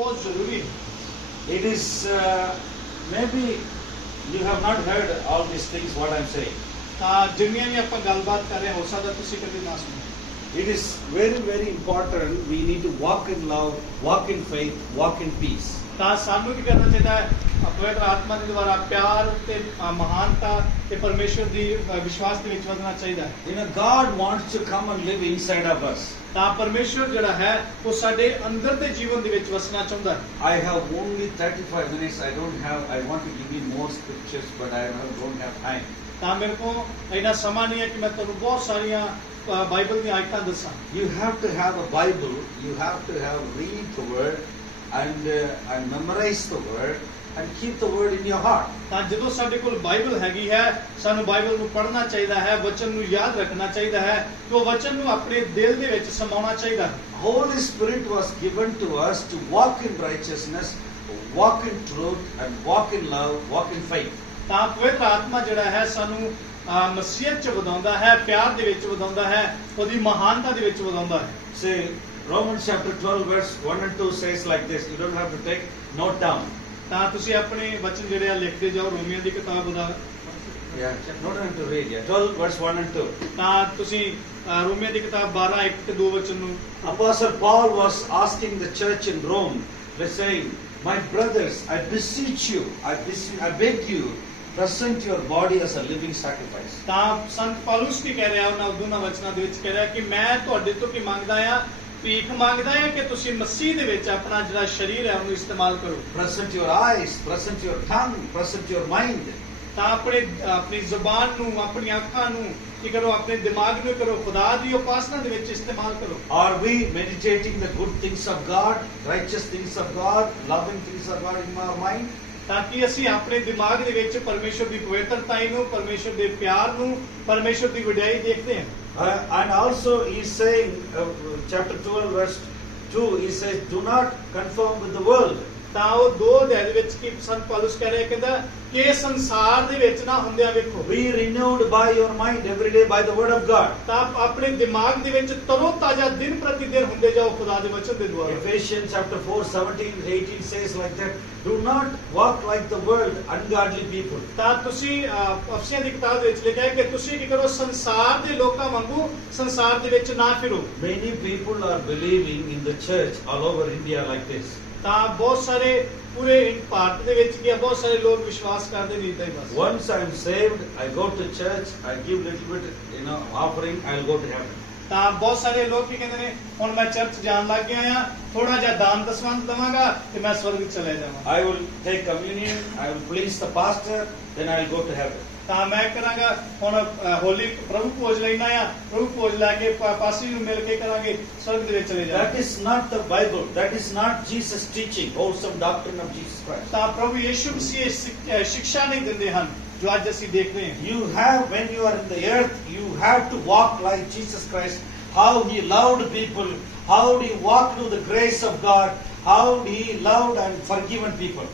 बहुत जरूरी है। It is maybe you have not heard all these things what I'm saying. जिन्नियां भी आपां गलबात कर रहे हो सकदा तुसीं कभी ना सुनो। It is very, very important. We need to walk in love, walk in faith, walk in peace. ਤਾਂ ਸਾਨੂੰ ਕੀ ਕਰਨਾ ਚਾਹੀਦਾ ਹੈ? ਪਵਿੱਤਰ ਆਤਮਾ ਦੇ ਦੁਆਰਾ ਪਿਆਰ ਤੇ ਮਹਾਨਤਾ ਤੇ ਪਰਮੇਸ਼ਵਰ ਦੀ ਵਿਸ਼ਵਾਸ ਦੇ ਵਿੱਚ ਵਧਣਾ ਚਾਹੀਦਾ ਹੈ। You know, God wants to come and live inside of us. ਤਾਂ ਪਰਮੇਸ਼ਵਰ ਜਿਹੜਾ ਹੈ ਉਹ ਸਾਡੇ ਅੰਦਰ ਦੇ ਜੀਵਨ ਦੇ ਵਿੱਚ ਵਸਣਾ ਚਾਹੁੰਦਾ ਹੈ। I have only 35 minutes. I want to give you more scriptures, but I don't have time. ਤਾਂ ਮੇਰੇ ਕੋਲ ਇੰਨਾ ਸਮਾਂ ਨਹੀਂ ਹੈ ਕਿ ਮੈਂ ਤੁਹਾਨੂੰ ਬਹੁਤ ਸਾਰੀਆਂ ਬਾਈਬਲ ਦੀਆਂ ਆਇਤਾਂ ਦੱਸਾਂ। You have to have a Bible. You have to read the word and memorize the word and keep the word in your heart. ਤਾਂ ਜਦੋਂ ਸਾਡੇ ਕੋਲ ਬਾਈਬਲ ਹੈਗੀ ਹੈ ਸਾਨੂੰ ਬਾਈਬਲ ਨੂੰ ਪੜ੍ਹਨਾ ਚਾਹੀਦਾ ਹੈ, ਵਚਨ ਨੂੰ ਯਾਦ ਰੱਖਣਾ ਚਾਹੀਦਾ ਹੈ ਤੇ ਉਹ ਵਚਨ ਨੂੰ ਆਪਣੇ ਦਿਲ ਦੇ ਵਿੱਚ ਸਮਾਉਣਾ ਚਾਹੀਦਾ ਹੈ। Holy Spirit was given to us to walk in righteousness, walk in truth and walk in love, walk in faith. ਤਾਂ ਪਵਿੱਤਰ ਆਤਮਾ ਜਿਹੜਾ ਹੈ ਸਾਨੂੰ ਮਸੀਹਤ ਚ ਵਧਾਉਂਦਾ ਹੈ, ਪਿਆਰ ਦੇ ਵਿੱਚ ਵਧਾਉਂਦਾ ਹੈ, ਉਹਦੀ ਮਹਾਨਤਾ ਦੇ ਵਿੱਚ ਵਧਾਉਂਦਾ ਹੈ। Say Romans chapter 12 verse 1 and 2 says like this. You don't have to take note down. ਤਾਂ ਤੁਸੀਂ ਆਪਣੇ ਵਚਨ ਜਿਹੜੇ ਆ ਲਿਖਦੇ ਜਾਓ। ਰੋਮੀਆਂ ਦੀ ਕਿਤਾਬ ਦਾ Not have to read. 12 verse 1 and 2. ਤਾਂ ਤੁਸੀਂ ਰੋਮੀਆਂ ਦੀ ਕਿਤਾਬ 12 1 ਤੇ 2 ਵਚਨ ਨੂੰ Apostle Paul was asking the church in Rome, by saying, "My brothers, I beseech you, I beg you, present your body as a living sacrifice." ਤਾਂ ਸੰਤ ਪੌਲੁਸ ਕੀ ਕਹਿ ਰਿਹਾ ਉਹਨਾਂ ਦੋਨਾਂ ਵਚਨਾਂ ਦੇ ਵਿੱਚ ਕਹਿ ਰਿਹਾ ਕਿ ਮੈਂ ਤੁਹਾਡੇ ਤੋਂ ਕੀ ਮੰਗਦਾ ਆ, ਭੀਖ ਮੰਗਦਾ ਹੈ ਕਿ ਤੁਸੀਂ ਮਸੀਹ ਦੇ ਵਿੱਚ ਆਪਣਾ ਜਿਹੜਾ ਸਰੀਰ ਹੈ ਉਹਨੂੰ ਇਸਤੇਮਾਲ ਕਰੋ। Present your eyes, present your tongue, present your mind. ਤਾਂ ਆਪਣੀ ਜ਼ੁਬਾਨ ਨੂੰ, ਆਪਣੀਆਂ ਅੱਖਾਂ ਨੂੰ ਕੀ ਕਰੋ, ਆਪਣੇ ਦਿਮਾਗ ਨੂੰ ਕਰੋ, ਖੁਦਾ ਦੀ ਉਪਾਸਨਾ ਦੇ ਵਿੱਚ ਇਸਤੇਮਾਲ ਕਰੋ। Are we meditating the good things of God, righteous things of God, loving things of God in our mind? ਤਾਂ ਕਿ ਅਸੀਂ ਆਪਣੇ ਦਿਮਾਗ ਦੇ ਵਿੱਚ ਪਰਮੇਸ਼ਰ ਦੀ ਪਵਿੱਤਰਤਾ ਨੂੰ, ਪਰਮੇਸ਼ਰ ਦੇ ਪਿਆਰ ਨੂੰ, ਪਰਮੇਸ਼ਰ ਦੀ ਵਡਿਆਈ ਦੇਖਦੇ ਹਾਂ। And also he's saying, chapter 12 verse 2, he says, "Do not conform with the world." ਤਾਂ ਉਹ 2 ਅਧਿਆਇ ਦੇ ਵਿੱਚ ਕੀ ਸੰਤ ਪੌਲੁਸ ਕਹਿ ਰਿਹਾ, ਕਹਿੰਦਾ ਕਿ ਸੰਸਾਰ ਦੇ ਵਿੱਚ ਨਾ ਹੁੰਦਿਆਂ ਵੇਖੋ। Be renewed by your mind every day by the word of God. ਤਾਂ ਆਪਣੇ ਦਿਮਾਗ ਦੇ ਵਿੱਚ ਤਰੋ ਤਾਜ਼ਾ ਦਿਨ ਪ੍ਰਤੀ ਦਿਨ ਹੁੰਦੇ ਜਾਓ ਖੁਦਾ ਦੇ ਵਚਨ ਦੇ ਦੁਆਰਾ। Ephesians chapter 4 17 18 says like that, "Do not walk like the world, ungodly people." ਤਾਂ ਤੁਸੀਂ ਅਫਸੀਆਂ ਦੀ ਕਿਤਾਬ ਵਿੱਚ ਲਿਖਿਆ ਹੈ ਕਿ ਤੁਸੀਂ ਕੀ ਕਰੋ, ਸੰਸਾਰ ਦੇ ਲੋਕਾਂ ਵਾਂਗੂ ਸੰਸਾਰ ਦੇ ਵਿੱਚ ਨਾ ਫਿਰੋ। Many people are believing in the church all over India like this. ਤਾਂ ਬਹੁਤ ਸਾਰੇ ਪੂਰੇ ਭਾਰਤ ਦੇ ਵਿੱਚ ਕੀ ਬਹੁਤ ਸਾਰੇ ਲੋਕ ਵਿਸ਼ਵਾਸ ਕਰਦੇ ਨਹੀਂ ਇਦਾਂ ਹੀ ਬਸ। Once I am saved, I go to church, I give little bit, offering, I'll go to heaven. ਤਾਂ ਬਹੁਤ ਸਾਰੇ ਲੋਕ ਕੀ ਕਹਿੰਦੇ ਨੇ, ਹੁਣ ਮੈਂ ਚਰਚ ਜਾਣ ਲੱਗ ਗਿਆ ਆ, ਥੋੜਾ ਜਿਹਾ ਦਾਨ ਦਸਵੰਧ ਦਵਾਂਗਾ ਤੇ ਮੈਂ ਸਵਰਗ ਚਲੇ ਜਾਵਾਂਗਾ। I will take communion, I will please the pastor, then I'll go to heaven. ਤਾਂ ਮੈਂ ਕਰਾਂਗਾ ਹੁਣ ਹੋਲੀ ਪ੍ਰਭੂ ਭੋਜ ਲੈਣਾ ਆ, ਪ੍ਰਭੂ ਭੋਜ ਲੈ ਕੇ ਪਾਸੀ ਨੂੰ ਮਿਲ ਕੇ ਕਰਾਂਗੇ, ਸਵਰਗ ਦੇ ਵਿੱਚ ਚਲੇ ਜਾਵਾਂਗੇ। That is not the Bible. That is not Jesus' teaching, wholesome doctrine of Jesus Christ. ਤਾਂ ਪ੍ਰਭੂ ਯਿਸੂ ਮਸੀਹ ਸਿੱਖਿਆ ਨਹੀਂ ਦਿੰਦੇ ਹਨ ਜੋ ਅੱਜ ਅਸੀਂ ਦੇਖਦੇ ਹਾਂ। You have, when you are in the earth, you have to walk like Jesus Christ. How he loved people, how he walked with the grace of God, how he loved and forgiven people.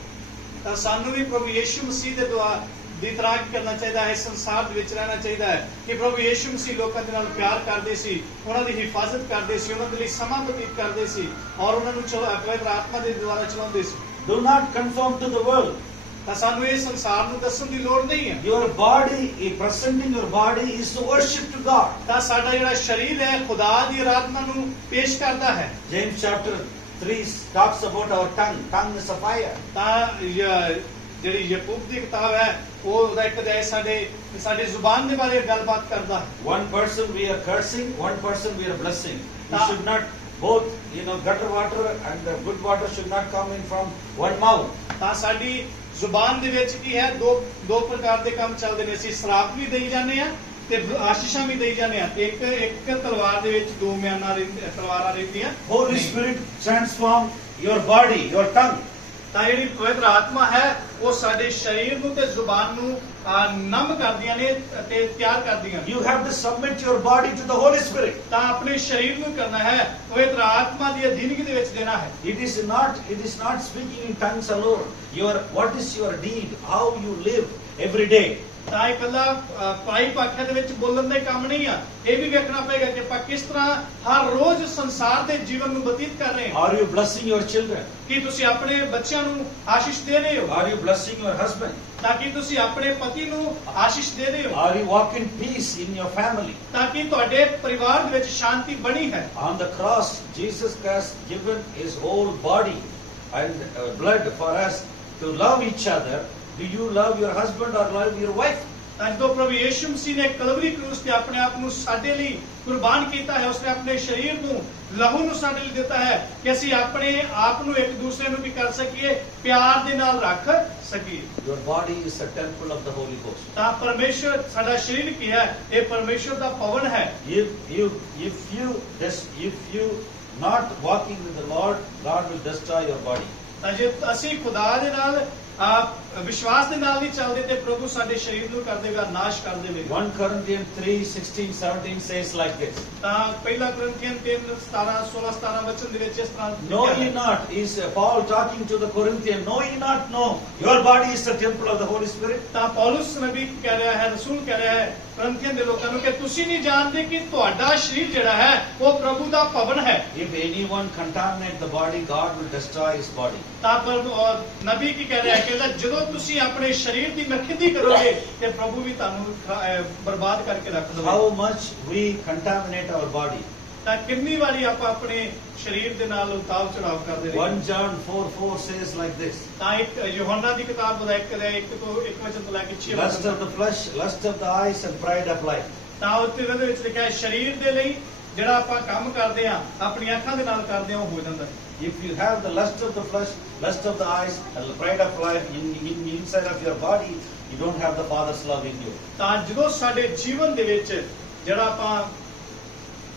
ਤਾਂ ਸਾਨੂੰ ਵੀ ਪ੍ਰਭੂ ਯਿਸੂ ਮਸੀਹ ਦੇ ਦੁਆਰਾ ਦੀ ਤਰ੍ਹਾਂ ਕਰਨਾ ਚਾਹੀਦਾ ਹੈ, ਸੰਸਾਰ ਦੇ ਵਿੱਚ ਰਹਿਣਾ ਚਾਹੀਦਾ ਹੈ ਕਿ ਪ੍ਰਭੂ ਯਿਸੂ ਮਸੀਹ ਲੋਕਾਂ ਦੇ ਨਾਲ ਪਿਆਰ ਕਰਦੇ ਸੀ, ਉਹਨਾਂ ਦੀ ਹਿਫਾਜ਼ਤ ਕਰਦੇ ਸੀ, ਉਹਨਾਂ ਦੇ ਲਈ ਸਮਾਂ ਬਤੀਤ ਕਰਦੇ ਸੀ ਔਰ ਉਹਨਾਂ ਨੂੰ ਪਵਿੱਤਰ ਆਤਮਾ ਦੇ ਦੁਆਰਾ ਚਲਾਉਂਦੇ ਸੀ। Do not conform to the world. ਤਾਂ ਸਾਨੂੰ ਇਹ ਸੰਸਾਰ ਨੂੰ ਦੱਸਣ ਦੀ ਲੋੜ ਨਹੀਂ ਹੈ। Your body, presenting your body is to worship to God. ਤਾਂ ਸਾਡਾ ਜਿਹੜਾ ਸਰੀਰ ਹੈ ਖੁਦਾ ਦੀ ਆਰਾਧਨਾ ਨੂੰ ਪੇਸ਼ ਕਰਦਾ ਹੈ। James chapter 3 talks about our tongue. Tongue is a fire. ਤਾਂ ਜਿਹੜੀ ਯਾਕੂਬ ਦੀ ਕਿਤਾਬ ਹੈ ਉਹ ਉਹਦਾ ਇੱਕ ਅਧਿਆਇ ਸਾਡੇ ਜ਼ੁਬਾਨ ਦੇ ਬਾਰੇ ਗੱਲਬਾਤ ਕਰਦਾ ਹੈ। One person we are cursing, one person we are blessing. We Ta- should not both, gutter water and the good water should not come in from one mouth. ਤਾਂ ਸਾਡੀ ਜ਼ੁਬਾਨ ਦੇ ਵਿੱਚ ਕੀ ਹੈ, ਦੋ ਪ੍ਰਕਾਰ ਦੇ ਕੰਮ ਚੱਲਦੇ ਨੇ। ਅਸੀਂ ਸ਼ਰਾਪ ਵੀ ਦੇਈ ਜਾਂਦੇ ਆ ਤੇ ਆਸ਼ੀਸ਼ਾਂ ਵੀ ਦੇਈ ਜਾਂਦੇ ਆ। ਇੱਕ ਤਲਵਾਰ ਦੇ ਵਿੱਚ ਦੋ ਤਲਵਾਰਾਂ ਰਹਿੰਦੀਆਂ। Holy Spirit transform your body, your tongue. ਤਾਂ ਜਿਹੜੀ ਪਵਿੱਤਰ ਆਤਮਾ ਹੈ ਉਹ ਸਾਡੇ ਸਰੀਰ ਨੂੰ ਤੇ ਜ਼ੁਬਾਨ ਨੂੰ ਨਮ ਕਰਦੀਆਂ ਨੇ ਤੇ ਤਿਆਰ ਕਰਦੀਆਂ ਨੇ। You have to submit your body to the Holy Spirit. ਤਾਂ ਆਪਣੇ ਸਰੀਰ ਨੂੰ ਕਰਨਾ ਹੈ ਪਵਿੱਤਰ ਆਤਮਾ ਦੀ ਅਧੀਨਗੀ ਦੇ ਵਿੱਚ ਦੇਣਾ ਹੈ। It is not speaking in tongues alone. What is your deed, how you live every day. ਤਾਂ ਇਕੱਲਾ ਪਾਈ ਭਾਖਿਆ ਦੇ ਵਿੱਚ ਬੋਲਣ ਦੇ ਕੰਮ ਨਹੀਂ ਆ, ਇਹ ਵੀ ਵੇਖਣਾ ਪਏਗਾ ਕਿ ਆਪਾਂ ਕਿਸ ਤਰ੍ਹਾਂ ਹਰ ਰੋਜ਼ ਸੰਸਾਰ ਦੇ ਜੀਵਨ ਨੂੰ ਬਤੀਤ ਕਰ ਰਹੇ ਹਾਂ। Are you blessing your children? ਕੀ ਤੁਸੀਂ ਆਪਣੇ ਬੱਚਿਆਂ ਨੂੰ ਆਸ਼ੀਸ਼ ਦੇ ਰਹੇ ਹੋ? Are you blessing your husband? ਤਾਂ ਕਿ ਤੁਸੀਂ ਆਪਣੇ ਪਤੀ ਨੂੰ ਆਸ਼ੀਸ਼ ਦੇ ਰਹੇ ਹੋ? Are you walking peace in your family? ਤਾਂ ਕਿ ਤੁਹਾਡੇ ਪਰਿਵਾਰ ਦੇ ਵਿੱਚ ਸ਼ਾਂਤੀ ਬਣੀ ਹੈ। On the cross, Jesus Christ given his whole body and blood for us to love each other. Do you love your husband or love your wife? ਤਾਂ ਜਦੋਂ ਪ੍ਰਭੂ ਯੀਸ਼ੂ ਮਸੀਹ ਨੇ ਕਲਵਰੀ ਕਰੂਸ ਤੇ ਆਪਣੇ ਆਪ ਨੂੰ ਸਾਡੇ ਲਈ ਕੁਰਬਾਨ ਕੀਤਾ ਹੈ, ਉਸਨੇ ਆਪਣੇ ਸਰੀਰ ਨੂੰ ਲਹੂ ਨੂੰ ਸਾਡੇ ਲਈ ਦਿੱਤਾ ਹੈ ਕਿ ਅਸੀਂ ਆਪਣੇ ਆਪ ਨੂੰ ਇੱਕ ਦੂਸਰੇ ਨੂੰ ਵੀ ਕਰ ਸਕੀਏ, ਪਿਆਰ ਦੇ ਨਾਲ ਰੱਖ ਸਕੀਏ। Your body is a temple of the Holy Ghost. ਤਾਂ ਪਰਮੇਸ਼ਰ ਸਾਡਾ ਸਰੀਰ ਕੀ ਹੈ? ਇਹ ਪਰਮੇਸ਼ਰ ਦਾ ਭਵਨ ਹੈ। If you not walking with the Lord, God will destroy your body. ਤਾਂ ਜੇ ਅਸੀਂ ਖੁਦਾ ਦੇ ਨਾਲ ਵਿਸ਼ਵਾਸ ਦੇ ਨਾਲ ਨਹੀਂ ਚੱਲਦੇ ਤੇ ਪ੍ਰਭੂ ਸਾਡੇ ਸਰੀਰ ਨੂੰ ਕਰ ਦੇਗਾ, ਨਾਸ਼ ਕਰ ਦੇਵੇਗਾ। 1 Corinthians 3:16, 17 says like this. ਤਾਂ ਪਹਿਲਾ ਕੁਰਿੰਥੀਅਨ 3:17, 16, 17 ਵਚਨ ਦੇ ਵਿੱਚ ਇਸ ਤਰ੍ਹਾਂ Know ye not, is Paul talking to the Corinthians, know ye not, know your body is the temple of the Holy Spirit? ਤਾਂ ਪੌਲਸ ਨਬੀ ਕਹਿ ਰਿਹਾ ਹੈ, ਰਸੂਲ ਕਹਿ ਰਿਹਾ ਹੈ ਕੁਰਿੰਥੀਅਨ ਦੇ ਲੋਕਾਂ ਨੂੰ ਕਿ ਤੁਸੀਂ ਨਹੀਂ ਜਾਣਦੇ ਕਿ ਤੁਹਾਡਾ ਸਰੀਰ ਜਿਹੜਾ ਹੈ ਉਹ ਪ੍ਰਭੂ ਦਾ ਭਵਨ ਹੈ। If anyone contaminate the body, God will destroy his body. ਤਾਂ ਨਬੀ ਕੀ ਕਹਿ ਰਿਹਾ ਹੈ ਕਿ ਜਦੋਂ ਤੁਸੀਂ ਆਪਣੇ ਸਰੀਰ ਦੀ ਨਖਿੱਧੀ ਕਰੋਗੇ ਤੇ ਪ੍ਰਭੂ ਵੀ ਤੁਹਾਨੂੰ ਬਰਬਾਦ ਕਰਕੇ ਰੱਖ ਦੇਵੇਗਾ। How much we contaminate our body? ਤਾਂ ਕਿੰਨੀ ਵਾਰੀ ਆਪਾਂ ਆਪਣੇ ਸਰੀਰ ਦੇ ਨਾਲ ਉਤਾਰ ਚੜਾਵ ਕਰਦੇ ਰਹੇ। 1 John 4:4 says like this. ਤਾਂ ਇੱਕ ਯੋਹੰਨਾ ਦੀ ਕਿਤਾਬ ਦਾ ਇੱਕ ਵਚਨ ਤੋਂ ਲੈ ਕੇ 6 Lust ਵਚਨ of the flesh, lust of the eyes, and pride of life. ਤਾਂ ਉੱਤੇ ਉਹਦੇ ਵਿੱਚ ਲਿਖਿਆ ਹੈ ਸਰੀਰ ਦੇ ਲਈ ਜਿਹੜਾ ਆਪਾਂ ਕੰਮ ਕਰਦੇ ਆ ਆਪਣੀਆਂ ਅੱਖਾਂ ਦੇ ਨਾਲ ਕਰਦੇ ਆ ਉਹ ਹੋ ਜਾਂਦਾ ਹੈ। If you have the lust of the flesh, lust of the eyes, and the pride of life in inside of your body, you don't have the Father's love in you. ਤਾਂ ਜਦੋਂ ਸਾਡੇ ਜੀਵਨ ਦੇ ਵਿੱਚ ਜਿਹੜਾ ਆਪਾਂ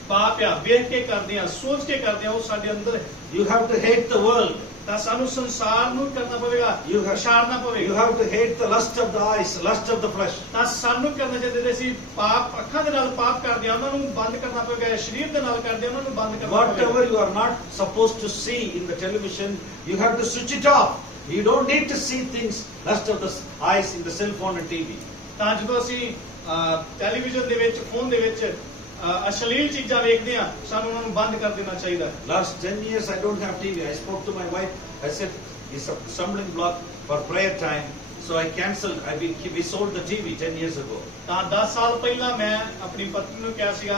ਪਾਪ ਆ ਵੇਖ ਕੇ ਕਰਦੇ ਆ, ਸੋਚ ਕੇ ਕਰਦੇ ਆ, ਉਹ ਸਾਡੇ ਅੰਦਰ ਹੈ। You have to hate the world. ਤਾਂ ਸਾਨੂੰ ਸੰਸਾਰ ਨੂੰ ਕਰਨਾ ਪਵੇਗਾ, You have- ਪਛਾੜਨਾ You ਪਵੇਗਾ। have to hate the lust of the eyes, lust of the flesh. ਤਾਂ ਸਾਨੂੰ ਕਰਨਾ ਚਾਹੀਦਾ ਅਸੀਂ ਪਾਪ ਅੱਖਾਂ ਦੇ ਨਾਲ ਪਾਪ ਕਰਦੇ ਆ ਉਹਨਾਂ ਨੂੰ ਬੰਦ ਕਰਨਾ ਪਵੇਗਾ, ਸਰੀਰ ਦੇ ਨਾਲ ਕਰਦੇ ਆ ਉਹਨਾਂ ਨੂੰ ਬੰਦ ਕਰਨਾ Whatever ਪਵੇਗਾ। you are not supposed to see in the television, you have to switch it off. You don't need to see things, lust of the eyes in the cell phone and TV. ਤਾਂ ਜਦੋਂ ਅਸੀਂ television ਦੇ ਵਿੱਚ phone ਦੇ ਵਿੱਚ ਅਸ਼ਲੀਲ ਚੀਜ਼ਾਂ ਵੇਖਦੇ ਆ ਸਾਨੂੰ ਉਹਨਾਂ ਨੂੰ ਬੰਦ ਕਰ ਦੇਣਾ ਚਾਹੀਦਾ ਹੈ। Last 10 years I don't have TV. I spoke to my wife. I said, it's a stumbling block for prayer time. So I cancelled. We sold the TV 10 years ago. ਤਾਂ 10 ਸਾਲ ਪਹਿਲਾਂ ਮੈਂ ਆਪਣੀ ਪਤਨੀ ਨੂੰ ਕਿਹਾ ਸੀਗਾ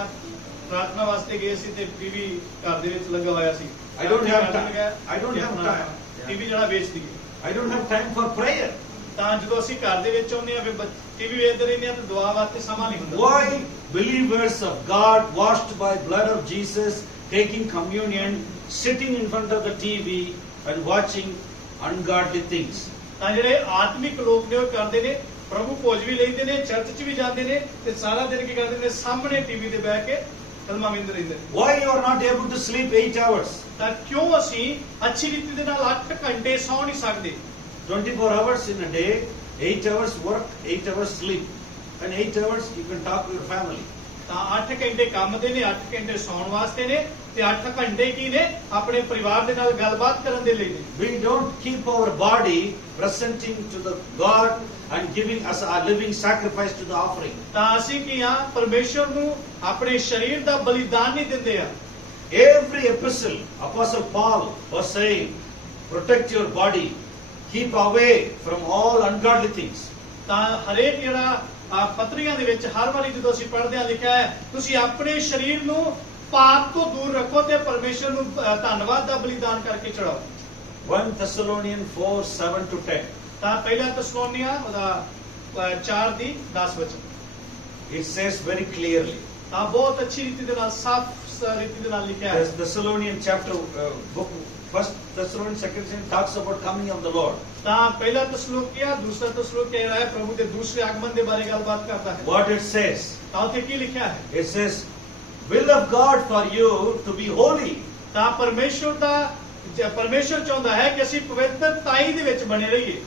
ਪ੍ਰਾਰਥਨਾ ਵਾਸਤੇ ਗਏ ਸੀ ਤੇ ਟੀਵੀ ਘਰ ਦੇ ਵਿੱਚ ਲੱਗਾ ਹੋਇਆ ਸੀ। I don't have time. I don't have time. TV ਜਿਹੜਾ ਵੇਚ ਦਈਏ। I don't have time for prayer. ਤਾਂ ਜਦੋਂ ਅਸੀਂ ਘਰ ਦੇ ਵਿੱਚ ਆਉਂਦੇ ਆ ਫਿਰ ਟੀਵੀ ਵੇਖਦੇ ਰਹਿੰਦੇ ਆ ਤੇ ਦੁਆ ਵਾਸਤੇ ਸਮਾਂ ਨਹੀਂ ਹੁੰਦਾ। Why believers of God, washed by blood of Jesus, taking communion, sitting in front of the TV and watching ungodly things? ਤਾਂ ਜਿਹੜੇ ਆਤਮਿਕ ਲੋਕ ਨੇ ਉਹ ਕਰਦੇ ਨੇ ਪ੍ਰਭੂ ਭੋਜ ਵੀ ਲੈਂਦੇ ਨੇ, ਚਰਚ 'ਚ ਵੀ ਜਾਂਦੇ ਨੇ ਤੇ ਸਾਰਾ ਦਿਨ ਕੀ ਕਰਦੇ ਨੇ ਸਾਹਮਣੇ ਟੀਵੀ ਤੇ ਬਹਿ ਕੇ ਫਿਲਮਾਂ ਵੇਖਦੇ ਰਹਿੰਦੇ ਨੇ। Why you are not able to sleep 8 hours? ਤਾਂ ਕਿਉਂ ਅਸੀਂ ਅੱਛੀ ਰੀਤੀ ਦੇ ਨਾਲ 8 ਘੰਟੇ ਸੌ ਨਹੀਂ ਸਕਦੇ? 24 hours in a day, 8 hours work, 8 hours sleep, and 8 hours you can talk to your family. ਤਾਂ 8 ਘੰਟੇ ਕੰਮ ਦੇ ਨੇ, 8 ਘੰਟੇ ਸੌਣ ਵਾਸਤੇ ਨੇ ਤੇ 8 ਘੰਟੇ ਕੀ ਨੇ ਆਪਣੇ ਪਰਿਵਾਰ ਦੇ ਨਾਲ ਗੱਲਬਾਤ ਕਰਨ ਦੇ ਲਈ ਨੇ। We don't keep our body presenting to the God and giving us a living sacrifice to the offering. ਤਾਂ ਅਸੀਂ ਕੀ ਆ ਪਰਮੇਸ਼ਰ ਨੂੰ ਆਪਣੇ ਸਰੀਰ ਦਾ ਬਲੀਦਾਨ ਨਹੀਂ ਦਿੰਦੇ ਆ। Every epistle, Apostle Paul was saying, protect your body, keep away from all ungodly things. ਤਾਂ ਹਰੇਕ ਜਿਹੜਾ ਪੱਤਰੀਆਂ ਦੇ ਵਿੱਚ ਹਰ ਵਾਰੀ ਜਦੋਂ ਅਸੀਂ ਪੜ੍ਹਦੇ ਆ ਲਿਖਿਆ ਹੈ ਤੁਸੀਂ ਆਪਣੇ ਸਰੀਰ ਨੂੰ ਪਾਪ ਤੋਂ ਦੂਰ ਰੱਖੋ ਤੇ ਪਰਮੇਸ਼ਰ ਨੂੰ ਧੰਨਵਾਦ ਦਾ ਬਲੀਦਾਨ ਕਰਕੇ ਚੜਾਓ। 1 Thessalonians 4:7-10. ਤਾਂ ਪਹਿਲਾ ਤਸਲੋਨੀਆ ਉਹਦਾ 4 ਦੀ 10 ਵਚਨ। It says very clearly. ਤਾਂ ਬਹੁਤ ਅੱਛੀ ਰੀਤੀ ਦੇ ਨਾਲ ਸਾਫ਼ ਰੀਤੀ ਦੇ ਨਾਲ ਲਿਖਿਆ ਹੈ। Thessalonian chapter book, 1 Thessalonians 2nd talks about coming of the Lord. ਤਾਂ ਪਹਿਲਾ ਤਸਲੋਕੀਆ ਦੂਸਰਾ ਤਸਲੋਕੀਆ ਹੈ ਪ੍ਰਭੂ ਦੇ ਦੂਸਰੇ ਆਗਮਨ ਦੇ ਬਾਰੇ ਗੱਲਬਾਤ ਕਰਦਾ ਹੈ। What it says? ਤਾਂ ਉੱਥੇ ਕੀ ਲਿਖਿਆ ਹੈ? It says, will of God for you to be holy. ਤਾਂ ਪਰਮੇਸ਼ਰ ਚਾਹੁੰਦਾ ਹੈ ਕਿ ਅਸੀਂ ਪਵਿੱਤਰਤਾਈ ਦੇ ਵਿੱਚ ਬਣੇ ਰਹੀਏ।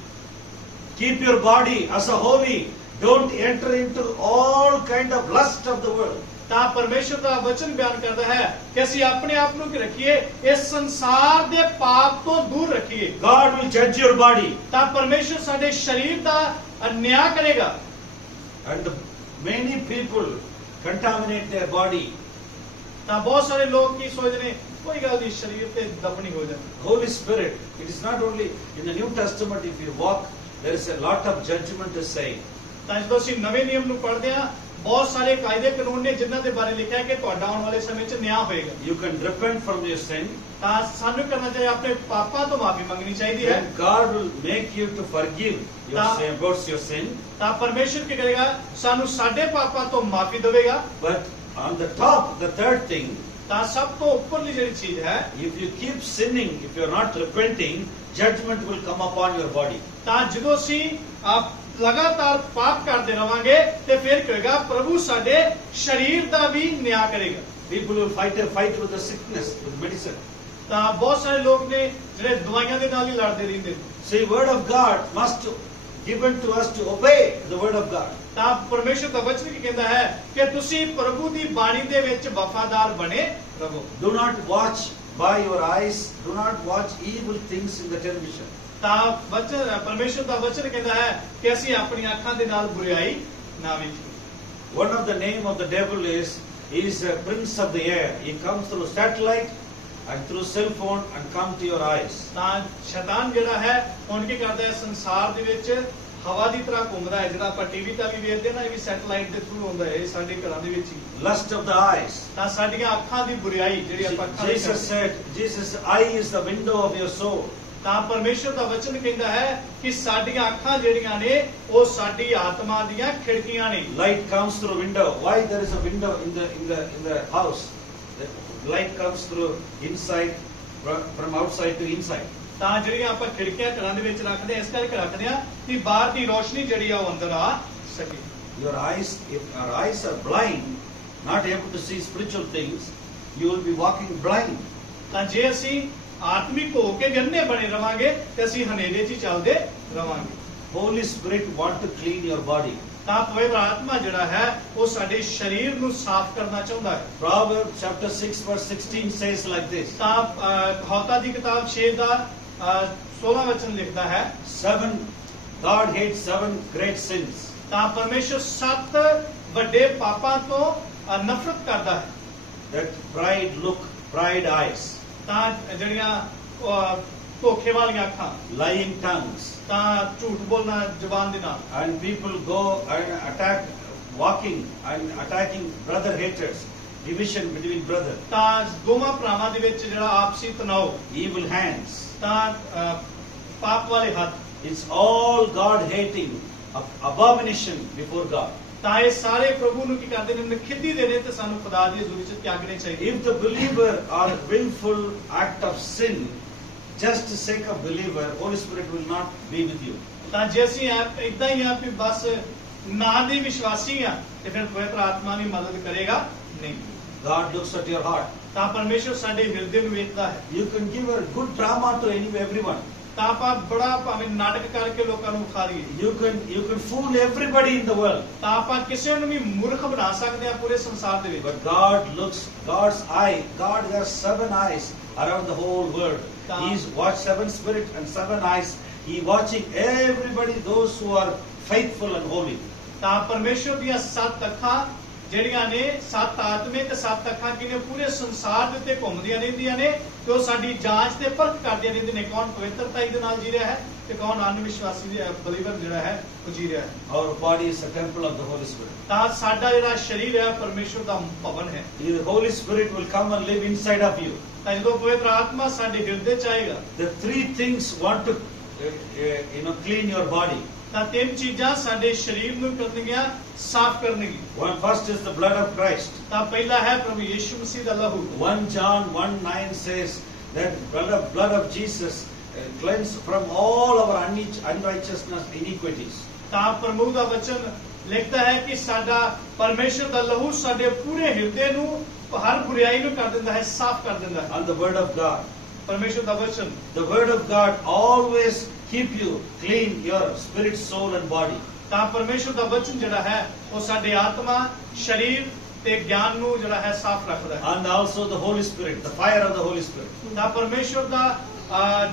Keep your body as a holy. Don't enter into all kind of lust of the world. ਤਾਂ ਪਰਮੇਸ਼ਰ ਦਾ ਵਚਨ ਬਿਆਨ ਕਰਦਾ ਹੈ ਕਿ ਅਸੀਂ ਆਪਣੇ ਆਪ ਨੂੰ ਕੀ ਰੱਖੀਏ ਇਸ ਸੰਸਾਰ ਦੇ ਪਾਪ ਤੋਂ ਦੂਰ ਰੱਖੀਏ। God will judge your body. ਤਾਂ ਪਰਮੇਸ਼ਰ ਸਾਡੇ ਸਰੀਰ ਦਾ ਨਿਆਂ ਕਰੇਗਾ। And many people contaminate their body. ਤਾਂ ਬਹੁਤ ਸਾਰੇ ਲੋਕ ਕੀ ਸੋਚਦੇ ਨੇ ਕੋਈ ਗੱਲ ਨਹੀਂ ਸਰੀਰ ਤੇ ਦਫਨੀ ਹੋ ਜਾਂਦੀ। Holy Spirit, it is not only in the New Testament, if you walk, there is a lot of judgment is saying. ਤਾਂ ਜਦੋਂ ਅਸੀਂ ਨਵੇਂ ਨਿਯਮ ਨੂੰ ਪੜ੍ਹਦੇ ਹਾਂ ਬਹੁਤ ਸਾਰੇ ਕਾਇਦੇ ਕਾਨੂੰਨ ਨੇ ਜਿਨ੍ਹਾਂ ਦੇ ਬਾਰੇ ਲਿਖਿਆ ਕਿ ਤੁਹਾਡਾ ਆਉਣ ਵਾਲੇ ਸਮੇਂ 'ਚ ਨਿਆਂ ਹੋਏਗਾ। You can repent from your sin. ਤਾਂ ਸਾਨੂੰ ਕਰਨਾ ਚਾਹੀਦਾ ਆਪਣੇ ਪਾਪਾਂ ਤੋਂ ਮਾਫੀ ਮੰਗਣੀ ਚਾਹੀਦੀ ਹੈ। Then God will make you to forgive your sin, about your sin. ਤਾਂ ਪਰਮੇਸ਼ਰ ਕੀ ਕਰੇਗਾ ਸਾਨੂੰ ਸਾਡੇ ਪਾਪਾਂ ਤੋਂ ਮਾਫੀ ਦੇਵੇਗਾ। But on the top, the third thing, ਤਾਂ ਸਭ ਤੋਂ ਉੱਪਰਲੀ ਜਿਹੜੀ ਚੀਜ਼ ਹੈ if you keep sinning, if you are not repenting, judgment will come upon your body. ਤਾਂ ਜਦੋਂ ਅਸੀਂ ਲਗਾਤਾਰ ਪਾਪ ਕਰਦੇ ਰਵਾਂਗੇ ਤੇ ਫਿਰ ਕਹੇਗਾ ਪ੍ਰਭੂ ਸਾਡੇ ਸਰੀਰ ਦਾ ਵੀ ਨਿਆਂ ਕਰੇਗਾ। People will fight with the sickness, with medicine. ਤਾਂ ਬਹੁਤ ਸਾਰੇ ਲੋਕ ਨੇ ਜਿਹੜੇ ਦਵਾਈਆਂ ਦੇ ਨਾਲ ਹੀ ਲੜਦੇ ਰਹਿੰਦੇ ਨੇ। See, word of God must given to us to obey the word of God. ਤਾਂ ਪਰਮੇਸ਼ਰ ਦਾ ਵਚਨ ਕੀ ਕਹਿੰਦਾ ਹੈ ਕਿ ਤੁਸੀਂ ਪ੍ਰਭੂ ਦੀ ਬਾਣੀ ਦੇ ਵਿੱਚ ਵਫਾਦਾਰ ਬਣੇ ਰਹੋ। Do not watch by your eyes. Do not watch evil things in the television. ਤਾਂ ਵਚਨ ਪਰਮੇਸ਼ਰ ਦਾ ਵਚਨ ਕਹਿੰਦਾ ਹੈ ਕਿ ਅਸੀਂ ਆਪਣੀਆਂ ਅੱਖਾਂ ਦੇ ਨਾਲ ਬੁਰਾਈ ਨਾ ਵੇਖੀਏ। One of the name of the devil is a prince of the air. He comes through satellite and through cell phone and come to your eyes. ਤਾਂ ਸ਼ੈਤਾਨ ਜਿਹੜਾ ਹੈ ਹੁਣ ਕੀ ਕਰਦਾ ਹੈ ਸੰਸਾਰ ਦੇ ਵਿੱਚ ਹਵਾ ਦੀ ਤਰ੍ਹਾਂ ਘੁੰਮਦਾ ਹੈ। ਜਿਹੜਾ ਆਪਾਂ ਟੀਵੀ ਤੇ ਵੀ ਵੇਖਦੇ ਨਾ ਇਹ ਵੀ ਸੈਟੇਲਾਈਟ ਦੇ ਥਰੂ ਹੁੰਦਾ ਹੈ। ਇਹ ਸਾਡੇ ਘਰਾਂ ਦੇ ਵਿੱਚ ਹੀ Lust of the eyes. ਤਾਂ ਸਾਡੀਆਂ ਅੱਖਾਂ ਦੀ ਬੁਰਾਈ ਜਿਹੜੀ ਆਪਾਂ ਅੱਖਾਂ ਵਿੱਚ Jesus said, Jesus' eye is the window of your soul. ਤਾਂ ਪਰਮੇਸ਼ਰ ਦਾ ਵਚਨ ਕਹਿੰਦਾ ਹੈ ਕਿ ਸਾਡੀਆਂ ਅੱਖਾਂ ਜਿਹੜੀਆਂ ਨੇ ਉਹ ਸਾਡੀ ਆਤਮਾ ਦੀਆਂ ਖਿੜਕੀਆਂ ਨੇ। Light comes through window. Why there is a window in the house? The light comes through inside, from outside to inside. ਤਾਂ ਜਿਹੜੀਆਂ ਆਪਾਂ ਖਿੜਕੀਆਂ ਘਰਾਂ ਦੇ ਵਿੱਚ ਰੱਖਦੇ ਆ ਇਸ ਕਰਕੇ ਰੱਖਦੇ ਆ ਕਿ ਬਾਹਰ ਦੀ ਰੋਸ਼ਨੀ ਜਿਹੜੀ ਆ ਉਹ ਅੰਦਰ ਆ ਸਕੇ। Your eyes, if our eyes are blind, not able to see spiritual things, you will be walking blind. ਤਾਂ ਜੇ ਅਸੀਂ ਆਤਮਿਕ ਹੋ ਕੇ ਅੰਨੇ ਬਣੇ ਰਵਾਂਗੇ ਤੇ ਅਸੀਂ ਹਨੇਰੇ 'ਚ ਹੀ ਚੱਲਦੇ ਰਵਾਂਗੇ। Holy Spirit want to clean your body. ਤਾਂ ਪਵਿੱਤਰ ਆਤਮਾ ਜਿਹੜਾ ਹੈ ਉਹ ਸਾਡੇ ਸਰੀਰ ਨੂੰ ਸਾਫ਼ ਕਰਨਾ ਚਾਹੁੰਦਾ ਹੈ। Proverbs chapter 6 verse 16 says like this. ਤਾਂ ਹੌਤਾ ਦੀ ਕਿਤਾਬ 6 ਦਾ 16 ਵਚਨ ਲਿਖਦਾ ਹੈ God hates 7 great sins. ਤਾਂ ਪਰਮੇਸ਼ਰ 7 ਵੱਡੇ ਪਾਪਾਂ ਤੋਂ ਨਫ਼ਰਤ ਕਰਦਾ ਹੈ। That pride eyes, ਤਾਂ ਜਿਹੜੀਆਂ ਧੋਖੇ ਵਾਲੀਆਂ ਅੱਖਾਂ, lying tongues, ਤਾਂ ਝੂਠ ਬੋਲਣਾ ਜ਼ੁਬਾਨ ਦੇ ਨਾਲ, and people go and walking and attacking brother haters, division between brother, ਤਾਂ ਦੋਵਾਂ ਭਰਾਵਾਂ ਦੇ ਵਿੱਚ ਜਿਹੜਾ ਆਪਸੀ ਤਣਾਅ, evil hands. ਤਾਂ ਪਾਪ ਵਾਲੇ ਹੱਥ, It's all God hating, abomination before God. ਤਾਂ ਇਹ ਸਾਰੇ ਪ੍ਰਭੂ ਨੂੰ ਕੀ ਕਰਦੇ ਨੇ ਨਖਿੱਦੀ ਦੇ ਨੇ ਤੇ ਸਾਨੂੰ ਖੁਦਾ ਦੀ ਹਜ਼ੂਰੀ 'ਚ ਤਿਆਗਣੇ ਚਾਹੀਦੇ। If the believer are willful act of sin, just the sake of believer, Holy Spirit will not be with you. ਤਾਂ ਜੇ ਅਸੀਂ ਇਦਾਂ ਹੀ ਆ ਵੀ ਬਸ ਨਾਂ ਦੇ ਵਿਸ਼ਵਾਸੀ ਆ ਤੇ ਫਿਰ ਪਵਿੱਤਰ ਆਤਮਾ ਵੀ ਮਦਦ ਕਰੇਗਾ ਨਹੀਂ। God looks at your heart. ਤਾਂ ਪਰਮੇਸ਼ਰ ਸਾਡੇ ਹਿਰਦੇ ਨੂੰ ਵੇਖਦਾ ਹੈ। You can give a good drama to everyone. ਤਾਂ ਆਪਾਂ ਬੜਾ ਭਾਵੇਂ ਨਾਟਕ ਕਰਕੇ ਲੋਕਾਂ ਨੂੰ ਵਿਖਾ ਦਈਏ। You can fool everybody in the world. ਤਾਂ ਆਪਾਂ ਕਿਸੇ ਨੂੰ ਵੀ ਮੂਰਖ ਬਣਾ ਸਕਦੇ ਆ ਪੂਰੇ ਸੰਸਾਰ ਦੇ ਵਿੱਚ। But God's eye, God has 7 eyes around the whole world. He's watched 7 spirits and 7 eyes. He watching everybody, those who are faithful and holy. ਤਾਂ ਪਰਮੇਸ਼ਰ ਦੀਆਂ 7 ਅੱਖਾਂ ਜਿਹੜੀਆਂ ਨੇ 7 ਆਤਮੇ ਤੇ 7 ਅੱਖਾਂ ਕਿਨੇ ਪੂਰੇ ਸੰਸਾਰ ਦੇ ਉੱਤੇ ਘੁੰਮਦੀਆਂ ਰਹਿੰਦੀਆਂ ਨੇ ਤੇ ਉਹ ਸਾਡੀ ਜਾਂਚ ਤੇ ਪਰਖ ਕਰਦੀਆਂ ਰਹਿੰਦੀਆਂ ਨੇ ਕੌਣ ਪਵਿੱਤਰਤਾ ਦੇ ਨਾਲ ਜੀ ਰਿਹਾ ਹੈ ਤੇ ਕੌਣ ਅਨਵਿਸ਼ਵਾਸੀ ਬਲੀਵਰ ਜਿਹੜਾ ਹੈ ਉਹ ਜੀ ਰਿਹਾ ਹੈ। Our body is a temple of the Holy Spirit. ਤਾਂ ਸਾਡਾ ਜਿਹੜਾ ਸਰੀਰ ਹੈ ਪਰਮੇਸ਼ਰ ਦਾ ਭਵਨ ਹੈ। The Holy Spirit will come and live inside of you. ਤਾਂ ਜਦੋਂ ਪਵਿੱਤਰ ਆਤਮਾ ਸਾਡੇ ਹਿਰਦੇ 'ਚ ਆਏਗਾ, The 3 things want to clean your body. ਤਾਂ 3 ਚੀਜ਼ਾਂ ਸਾਡੇ ਸਰੀਰ ਨੂੰ ਕਰਨਗੀਆਂ, ਸਾਫ਼ ਕਰਨਗੀਆਂ। First is the blood of Christ. ਤਾਂ ਪਹਿਲਾ ਹੈ ਪ੍ਰਭੂ ਯਿਸੂ ਮਸੀਹ ਦਾ ਲਹੂ। 1 John 1:9 says that blood of Jesus cleanse from all our unrighteousness, iniquities. ਤਾਂ ਪ੍ਰਭੂ ਦਾ ਵਚਨ ਲਿਖਦਾ ਹੈ ਕਿ ਸਾਡਾ ਪਰਮੇਸ਼ਰ ਦਾ ਲਹੂ ਸਾਡੇ ਪੂਰੇ ਹਿਰਦੇ ਨੂੰ ਹਰ ਬੁਰਾਈ ਨੂੰ ਕਰ ਦਿੰਦਾ ਹੈ, ਸਾਫ਼ ਕਰ ਦਿੰਦਾ ਹੈ। And the word of God. ਪਰਮੇਸ਼ਰ ਦਾ ਵਚਨ, The word of God always keep you clean, your spirit, soul and body. ਤਾਂ ਪਰਮੇਸ਼ਰ ਦਾ ਵਚਨ ਜਿਹੜਾ ਹੈ ਉਹ ਸਾਡੇ ਆਤਮਾ, ਸਰੀਰ ਤੇ ਗਿਆਨ ਨੂੰ ਜਿਹੜਾ ਹੈ ਸਾਫ਼ ਰੱਖਦਾ ਹੈ। And also the Holy Spirit, the fire of the Holy Spirit. ਤਾਂ ਪਰਮੇਸ਼ਰ ਦਾ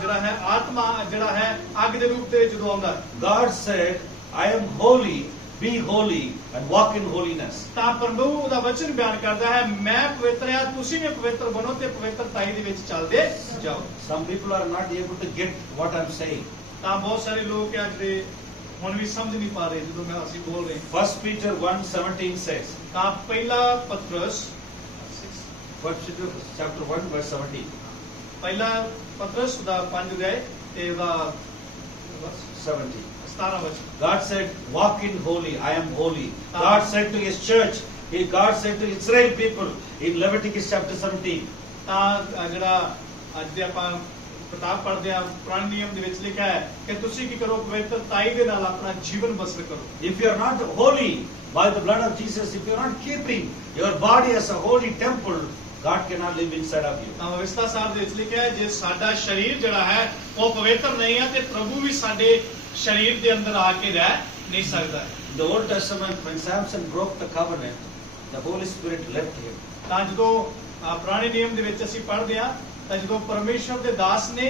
ਜਿਹੜਾ ਹੈ ਆਤਮਾ ਜਿਹੜਾ ਹੈ ਅੱਗ ਦੇ ਰੂਪ ਦੇ ਜਦੋਂ ਆਉਂਦਾ ਹੈ। God said, I am holy be holy and walk in holiness. ਤਾਂ ਪ੍ਰਭੂ ਦਾ ਵਚਨ ਬਿਆਨ ਕਰਦਾ ਹੈ ਮੈਂ ਪਵਿੱਤਰ ਹਾਂ ਤੁਸੀਂ ਵੀ ਪਵਿੱਤਰ ਬਣੋ ਤੇ ਪਵਿੱਤਰਤਾਈ ਦੇ ਵਿੱਚ ਚੱਲਦੇ ਜਾਓ। Some people are not able to get what I'm saying. ਤਾਂ ਬਹੁਤ ਸਾਰੇ ਲੋਕ ਆ ਜਿਹੜੇ ਹੁਣ ਵੀ ਸਮਝ ਨਹੀਂ ਪਾ ਰਹੇ ਜਦੋਂ ਅਸੀਂ ਬੋਲ ਰਹੇ। 1 Peter 1:17 says. ਤਾਂ ਪਹਿਲਾ ਪਤਰਸ 1 Peter chapter 1 verse 17. ਪਹਿਲਾ ਪਤਰਸ ਦਾ 5 ਅਧਿਆਇ ਤੇ ਉਹਦਾ 17. 17 ਵਚਨ। God said, walk in holy, I am holy. God said to his church, God said to Israel people in Leviticus chapter 17. ਤਾਂ ਜਿਹੜਾ ਅੱਜ ਦੇ ਆਪਾਂ ਕਿਤਾਬ ਪੜ੍ਹਦੇ ਆ ਪੁਰਾਣੇ ਨਿਯਮ ਦੇ ਵਿੱਚ ਲਿਖਿਆ ਹੈ ਕਿ ਤੁਸੀਂ ਕੀ ਕਰੋ ਪਵਿੱਤਰਤਾਈ ਦੇ ਨਾਲ ਆਪਣਾ ਜੀਵਨ ਬਸਰ ਕਰੋ। If you are not holy by the blood of Jesus, if you are not keeping your body as a holy temple, God cannot live inside of you. ਤਾਂ ਵਿਵਸਥਾ ਸਾਹਿਬ ਦੇ ਵਿੱਚ ਲਿਖਿਆ ਹੈ ਜੇ ਸਾਡਾ ਸਰੀਰ ਜਿਹੜਾ ਹੈ ਉਹ ਪਵਿੱਤਰ ਨਹੀਂ ਹੈ ਤੇ ਪ੍ਰਭੂ ਵੀ ਸਾਡੇ ਸਰੀਰ ਦੇ ਅੰਦਰ ਆ ਕੇ ਰਹਿ ਨਹੀਂ ਸਕਦਾ। In the Old Testament, when Samson broke the covenant, the Holy Spirit left him. ਤਾਂ ਜਦੋਂ ਪੁਰਾਣੇ ਨਿਯਮ ਦੇ ਵਿੱਚ ਅਸੀਂ ਪੜ੍ਹਦੇ ਆ ਤਾਂ ਜਦੋਂ ਪਰਮੇਸ਼ਰ ਦੇ ਦਾਸ ਨੇ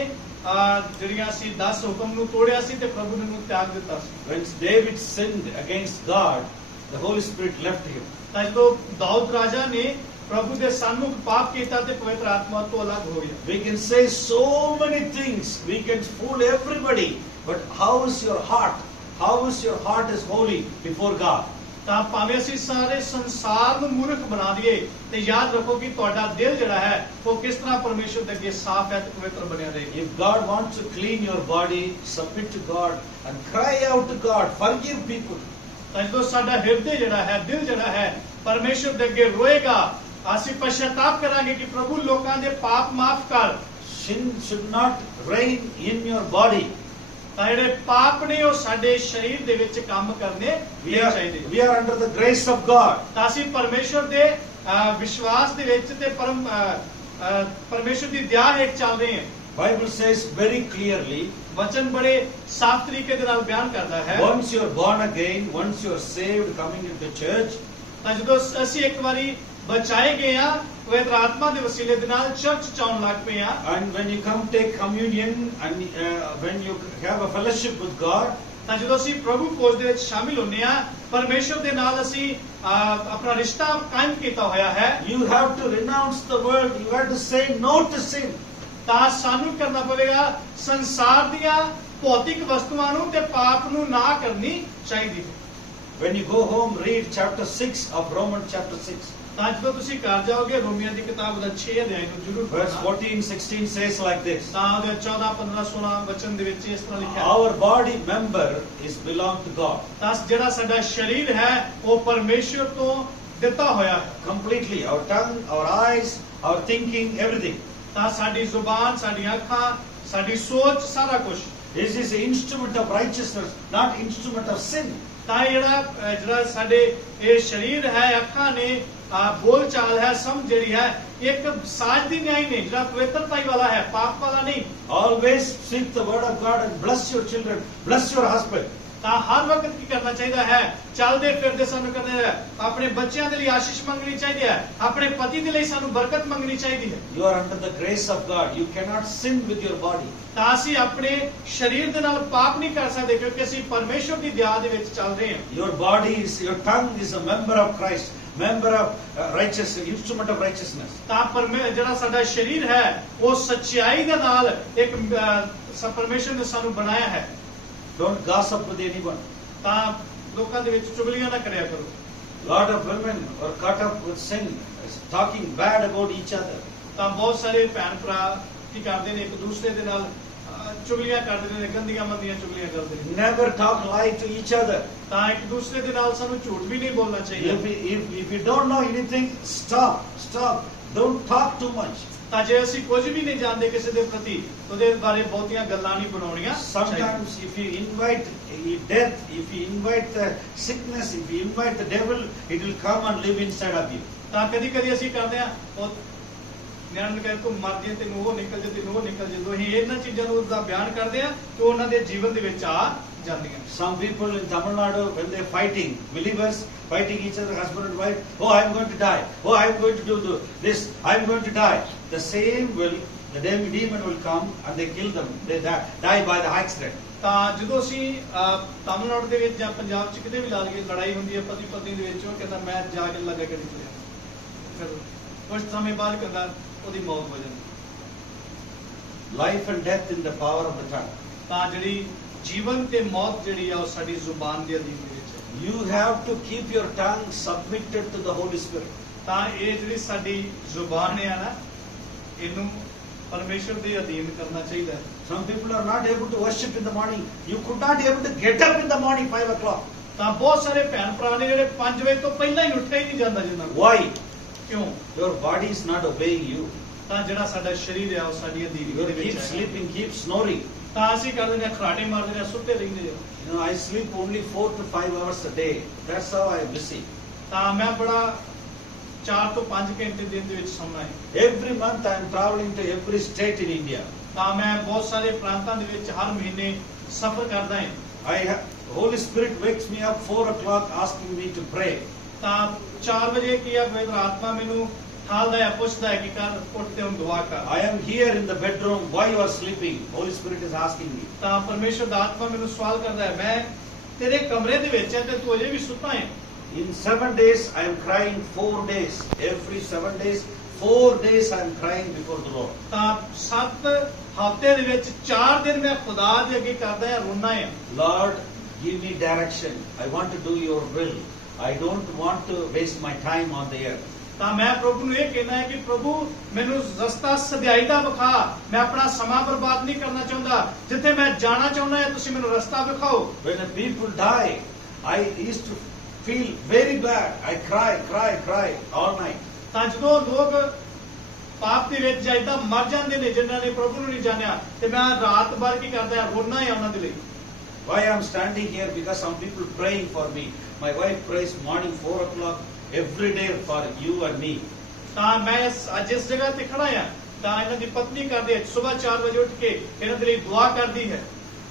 ਜਿਹੜੀਆਂ ਅਸੀਂ 10 ਹੁਕਮ ਨੂੰ ਤੋੜਿਆ ਸੀ ਤੇ ਪ੍ਰਭੂ ਨੇ ਉਹਨੂੰ ਤਿਆਗ ਦਿੱਤਾ ਸੀ। When David sinned against God, the Holy Spirit left him. ਤਾਂ ਜਦੋਂ ਦਾਊਦ ਰਾਜਾ ਨੇ ਪ੍ਰਭੂ ਦੇ ਸਨਮੁਖ ਪਾਪ ਕੀਤਾ ਤੇ ਪਵਿੱਤਰ ਆਤਮਾ ਤੋਂ ਅਲੱਗ ਹੋ ਗਿਆ। We can say so many things, we can fool everybody, but how is your heart? How is your heart is holy before God? ਤਾਂ ਭਾਵੇਂ ਅਸੀਂ ਸਾਰੇ ਸੰਸਾਰ ਨੂੰ ਮੂਰਖ ਬਣਾ ਦਈਏ ਤੇ ਯਾਦ ਰੱਖੋ ਕਿ ਤੁਹਾਡਾ ਦਿਲ ਜਿਹੜਾ ਹੈ ਉਹ ਕਿਸ ਤਰ੍ਹਾਂ ਪਰਮੇਸ਼ਰ ਦੇ ਅੱਗੇ ਸਾਫ਼ ਹੈ ਤੇ ਪਵਿੱਤਰ ਬਣਿਆ ਰਹੇ। If God wants to clean your body, submit to God and cry out to God, forgive people. ਤਾਂ ਜਦੋਂ ਸਾਡਾ ਹਿਰਦੇ ਜਿਹੜਾ ਹੈ ਦਿਲ ਜਿਹੜਾ ਹੈ ਪਰਮੇਸ਼ਰ ਦੇ ਅੱਗੇ ਰੋਏਗਾ ਅਸੀਂ ਪਛਤਾਪ ਕਰਾਂਗੇ ਕਿ ਪ੍ਰਭੂ ਲੋਕਾਂ ਦੇ ਪਾਪ ਮਾਫ ਕਰ। Sin should not reign in your body. ਤਾਂ ਜਿਹੜੇ ਪਾਪ ਨੇ ਉਹ ਸਾਡੇ ਸਰੀਰ ਦੇ ਵਿੱਚ ਕੰਮ ਕਰਨੇ ਨਹੀਂ ਚਾਹੀਦੇ। We are under the grace of God. ਤਾਂ ਅਸੀਂ ਪਰਮੇਸ਼ਰ ਦੇ ਵਿਸ਼ਵਾਸ ਦੇ ਵਿੱਚ ਤੇ ਪਰਮੇਸ਼ਰ ਦੀ ਦਇਆ ਹੇਠ ਚੱਲ ਰਹੇ ਹਾਂ। Bible says very clearly, ਵਚਨ ਬੜੇ ਸਾਫ਼ ਤਰੀਕੇ ਦੇ ਨਾਲ ਬਿਆਨ ਕਰਦਾ ਹੈ once you are born again, once you are saved, coming into church, ਤਾਂ ਜਦੋਂ ਅਸੀਂ ਇੱਕ ਵਾਰੀ ਬਚਾਏ ਗਏ ਆ ਪਵਿੱਤਰ ਆਤਮਾ ਦੇ ਵਸੀਲੇ ਦੇ ਨਾਲ ਚਰਚ ਚ ਆਉਣ ਲੱਗ ਪਏ ਆ and when you come take communion and when you have a fellowship with God, ਤਾਂ ਜਦੋਂ ਅਸੀਂ ਪ੍ਰਭੂ ਭੋਜ ਦੇ ਵਿੱਚ ਸ਼ਾਮਿਲ ਹੁੰਦੇ ਆ ਪਰਮੇਸ਼ਰ ਦੇ ਨਾਲ ਅਸੀਂ ਆਪਣਾ ਰਿਸ਼ਤਾ ਕਾਇਮ ਕੀਤਾ ਹੋਇਆ ਹੈ। you have to renounce the world, you have to say no to sin. ਤਾਂ ਸਾਨੂੰ ਕਰਨਾ ਪਵੇਗਾ ਸੰਸਾਰ ਦੀਆਂ ਭੌਤਿਕ ਵਸਤੂਆਂ ਨੂੰ ਤੇ ਪਾਪ ਨੂੰ ਨਾ ਕਰਨੀ ਚਾਹੀਦੀ ਹੈ। When you go home, read chapter 6 of Romans chapter 6. ਤਾਂ ਜਦੋਂ ਤੁਸੀਂ ਘਰ ਜਾਓਗੇ ਰੋਮੀਆਂ ਦੀ ਕਿਤਾਬ ਦਾ 6 ਅਧਿਆਇ ਨੂੰ ਜ਼ਰੂਰ Verse ਪੜ੍ਹਨਾ। 14-16 says like this. ਤਾਂ ਉਹਦੇ 14, 15, 16 ਵਚਨ ਦੇ ਵਿੱਚ ਇਸ ਤਰ੍ਹਾਂ ਲਿਖਿਆ ਹੈ Our body member is belong to God. ਤਾਂ ਜਿਹੜਾ ਸਾਡਾ ਸਰੀਰ ਹੈ ਉਹ ਪਰਮੇਸ਼ਰ ਤੋਂ ਦਿੱਤਾ ਹੋਇਆ ਹੈ। Completely, our tongue, our eyes, our thinking, everything. ਤਾਂ ਸਾਡੀ ਜ਼ੁਬਾਨ ਸਾਡੀਆਂ ਅੱਖਾਂ ਸਾਡੀ ਸੋਚ ਸਾਰਾ ਕੁਝ This is an instrument of righteousness, not instrument of sin. ਤਾਂ ਜਿਹੜਾ ਸਾਡੇ ਇਹ ਸਰੀਰ ਹੈ ਅੱਖਾਂ ਨੇ ਬੋਲ ਚਾਲ ਹੈ ਸਮਝ ਜਿਹੜੀ ਹੈ ਇੱਕ ਸਾਜ ਦੀ ਨਿਆਈ ਨੇ ਜਿਹੜਾ ਪਵਿੱਤਰਤਾਈ ਵਾਲਾ ਹੈ ਪਾਪ ਵਾਲਾ ਨਹੀਂ। Always speak the word of God and bless your children, bless your husband. ਤਾਂ ਹਰ ਵਕਤ ਕੀ ਕਰਨਾ ਚਾਹੀਦਾ ਹੈ ਚੱਲਦੇ ਫਿਰਦੇ ਸਾਨੂੰ ਕਰਨਾ ਹੈ ਆਪਣੇ ਬੱਚਿਆਂ ਦੇ ਲਈ ਆਸ਼ੀਸ਼ ਮੰਗਣੀ ਚਾਹੀਦੀ ਹੈ ਆਪਣੇ ਪਤੀ ਦੇ ਲਈ ਸਾਨੂੰ ਬਰਕਤ ਮੰਗਣੀ ਚਾਹੀਦੀ ਹੈ। You are under the grace of God. You cannot sin with your body. ਤਾਂ ਅਸੀਂ ਆਪਣੇ ਸਰੀਰ ਦੇ ਨਾਲ ਪਾਪ ਨਹੀਂ ਕਰ ਸਕਦੇ ਕਿਉਂਕਿ ਅਸੀਂ ਪਰਮੇਸ਼ਰ ਦੀ ਦਇਆ ਦੇ ਵਿੱਚ ਚੱਲ ਰਹੇ ਹਾਂ। Your body is, your tongue is a member of Christ, member of righteous, instrument of righteousness. ਤਾਂ ਜਿਹੜਾ ਸਾਡਾ ਸਰੀਰ ਹੈ ਉਹ ਸੱਚਾਈ ਦੇ ਨਾਲ ਇੱਕ ਪਰਮੇਸ਼ਰ ਨੇ ਸਾਨੂੰ ਬਣਾਇਆ ਹੈ। Don't gossip with anyone. ਤਾਂ ਲੋਕਾਂ ਦੇ ਵਿੱਚ ਚੁਗਲੀਆਂ ਨਾ ਕਰਿਆ ਕਰੋ। Lot of women are caught up with sin, talking bad about each other. ਤਾਂ ਬਹੁਤ ਸਾਰੇ ਭੈਣ ਭਰਾ ਕੀ ਕਰਦੇ ਨੇ ਇੱਕ ਦੂਸਰੇ ਦੇ ਨਾਲ ਚੁਗਲੀਆਂ ਕਰਦੇ ਨੇ ਗੰਦੀਆਂ ਮੰਦੀਆਂ ਚੁਗਲੀਆਂ ਕਰਦੇ ਨੇ। Never talk lie to each other. ਤਾਂ ਇੱਕ ਦੂਸਰੇ ਦੇ ਨਾਲ ਸਾਨੂੰ ਝੂਠ ਵੀ ਨਹੀਂ ਬੋਲਣਾ ਚਾਹੀਦਾ। If you don't know anything, stop. Don't talk too much. ਤਾਂ ਜੇ ਅਸੀਂ ਕੁਝ ਵੀ ਨਹੀਂ ਜਾਣਦੇ ਕਿਸੇ ਦੇ ਪ੍ਰਤੀ ਉਹਦੇ ਬਾਰੇ ਬਹੁਤੀਆਂ ਗੱਲਾਂ ਨਹੀਂ ਬਣਾਉਣੀਆਂ। Sometimes if you invite death, if you invite the sickness, if you invite the devil, it will come and live inside of you. ਤਾਂ ਕਦੀ ਅਸੀਂ ਕਰਦੇ ਆ ਉਹ ਨਿਆਣ ਨੂੰ ਕਹਿੰਦੇ ਤੂੰ ਮਰ ਜੇ ਤੈਨੂੰ ਉਹ ਨਿਕਲ ਜੇ ਤੈਨੂੰ ਉਹ ਨਿਕਲ ਜੇ ਜਦੋਂ ਅਸੀਂ ਇਹਨਾਂ ਚੀਜ਼ਾਂ ਨੂੰ ਦਾ ਬਿਆਨ ਕਰਦੇ ਆ ਤਾਂ ਉਹਨਾਂ ਦੇ ਜੀਵਨ ਦੇ ਵਿੱਚ ਆ ਜਾਂਦੀਆਂ। Some people in Tamil Nadu, when they're fighting, believers fighting each other, husband and wife, oh, I'm going to die. Oh, I'm going to do this. I'm going to die. The same will the demon will come and they kill them. They die by the accident. ਤਾਂ ਜਦੋਂ ਅਸੀਂ ਤਾਮਿਲਨਾਡੂ ਦੇ ਵਿੱਚ ਜਾਂ ਪੰਜਾਬ 'ਚ ਕਿਤੇ ਵੀ ਲਾ ਲਈਏ ਲੜਾਈ ਹੁੰਦੀ ਹੈ ਪਤੀ ਪਤਨੀ ਦੇ ਵਿੱਚ, ਉਹ ਕਹਿੰਦਾ ਮੈਂ ਜਾ ਕੇ ਲੱਗਾ ਕਰੀ ਚਲਿਆ, ਫਿਰ ਕੁਝ ਸਮੇਂ ਬਾਅਦ ਕਹਿੰਦਾ ਉਹਦੀ ਮੌਤ ਹੋ ਜਾਂਦੀ। Life and death in the power of the tongue. ਤਾਂ ਜਿਹੜੀ ਜੀਵਨ ਤੇ ਮੌਤ ਜਿਹੜੀ ਆ ਉਹ ਸਾਡੀ ਜ਼ੁਬਾਨ ਦੇ ਅਧੀਨ ਦੇ ਵਿੱਚ ਹੈ। You have to keep your tongue submitted to the Holy Spirit. ਤਾਂ ਇਹ ਜਿਹੜੀ ਸਾਡੀ ਜ਼ੁਬਾਨ ਹੈ ਨਾ, ਇਹਨੂੰ ਪਰਮੇਸ਼ਰ ਦੇ ਅਧੀਨ ਕਰਨਾ ਚਾਹੀਦਾ ਹੈ। Some people are not able to worship in the morning. You could not able to get up in the morning 5 o'clock. ਤਾਂ ਬਹੁਤ ਸਾਰੇ ਭੈਣ ਭਰਾ ਨੇ ਜਿਹੜੇ 5 ਵਜੇ ਤੋਂ ਪਹਿਲਾਂ ਹੀ ਉੱਠਿਆ ਹੀ ਨਹੀਂ ਜਾਂਦਾ ਜਿੰਨਾ। Why? ਕਿਉਂ? Your body is not obeying you. ਤਾਂ ਜਿਹੜਾ ਸਾਡਾ ਸਰੀਰ ਹੈ ਉਹ ਸਾਡੀ ਅਧੀਨ You ਦੇ ਵਿੱਚ keep ਹੈ। sleeping, keep snoring. ਤਾਂ ਅਸੀਂ ਕਰਦੇ ਨੇ ਖਰਾਟੇ ਮਾਰਦੇ ਨੇ, ਸੁੱਤੇ ਰਹਿੰਦੇ ਨੇ। You know, I sleep only 4 to 5 hours a day. That's how I am busy. ਤਾਂ ਮੈਂ ਬੜਾ 4 ਤੋਂ 5 ਘੰਟੇ ਦਿਨ ਦੇ ਵਿੱਚ ਸੌਣਾ ਹੈ। Every month I am traveling to every state in India. ਤਾਂ ਮੈਂ ਬਹੁਤ ਸਾਰੇ ਪ੍ਰਾਂਤਾਂ ਦੇ ਵਿੱਚ ਹਰ ਮਹੀਨੇ ਸਫ਼ਰ ਕਰਦਾ ਹਾਂ। Holy Spirit wakes me up 4 o'clock asking me to pray. ਤਾਂ 4 ਵਜੇ ਕੀ ਆ, ਪਵਿੱਤਰ ਆਤਮਾ ਮੈਨੂੰ ਠਾਲਦਾ ਹੈ, ਪੁੱਛਦਾ ਹੈ ਕਿ ਕਰ ਉੱਠ ਤੇ ਹੁਣ ਦੁਆ ਕਰ। I am here in the bedroom. Why you are sleeping? Holy Spirit is asking me. ਤਾਂ ਪਰਮੇਸ਼ਰ ਦਾ ਆਤਮਾ ਮੈਨੂੰ ਸਵਾਲ ਕਰਦਾ ਹੈ, ਮੈਂ ਤੇਰੇ ਕਮਰੇ ਦੇ ਵਿੱਚ ਹੈ ਤੇ ਤੂੰ ਅਜੇ ਵੀ ਸੁੱਤਾ ਹੈ। In 7 days I am crying 4 days. Every 7 days, 4 days I am crying before the Lord. ਤਾਂ 7 ਹਫ਼ਤੇ ਦੇ ਵਿੱਚ 4 ਦਿਨ ਮੈਂ ਖੁਦਾ ਦੇ ਅੱਗੇ ਕਰਦਾ ਹਾਂ, ਰੋਣਾ ਹੈ। Lord, give me direction. I want to do your will. I don't want to waste my time on the earth. ਤਾਂ ਮੈਂ ਪ੍ਰਭੂ ਨੂੰ ਇਹ ਕਹਿਣਾ ਹੈ ਕਿ ਪ੍ਰਭੂ ਮੈਨੂੰ ਰਸਤਾ ਸਦਿਆਈ ਦਾ ਵਿਖਾ, ਮੈਂ ਆਪਣਾ ਸਮਾਂ ਬਰਬਾਦ ਨਹੀਂ ਕਰਨਾ ਚਾਹੁੰਦਾ, ਜਿੱਥੇ ਮੈਂ ਜਾਣਾ ਚਾਹੁੰਦਾ ਹਾਂ ਤੁਸੀਂ ਮੈਨੂੰ ਰਸਤਾ ਵਿਖਾਓ। When the people die, I used to feel very bad. I cry all night. ਤਾਂ ਜਦੋਂ ਲੋਕ ਪਾਪ ਦੇ ਵਿੱਚ ਜਾਇਦਾ ਮਰ ਜਾਂਦੇ ਨੇ, ਜਿਨ੍ਹਾਂ ਨੇ ਪ੍ਰਭੂ ਨੂੰ ਨਹੀਂ ਜਾਣਿਆ, ਤੇ ਮੈਂ ਰਾਤ ਭਰ ਕੀ ਕਰਦਾ ਹਾਂ, ਰੋਣਾ ਹੈ ਉਹਨਾਂ ਦੇ ਲਈ। Why I am standing here? Because some people praying for me. My wife prays morning 4 o'clock every day for you and me. ਤਾਂ ਮੈਂ ਅੱਜ ਇਸ ਜਗ੍ਹਾ ਤੇ ਖੜਾ ਹਾਂ, ਤਾਂ ਇਹਨਾਂ ਦੀ ਪਤਨੀ ਕਰਦੀ ਹੈ ਸਵੇਰ 4 ਵਜੇ ਉੱਠ ਕੇ ਇਹਨਾਂ ਦੇ ਲਈ ਦੁਆ ਕਰਦੀ ਹੈ।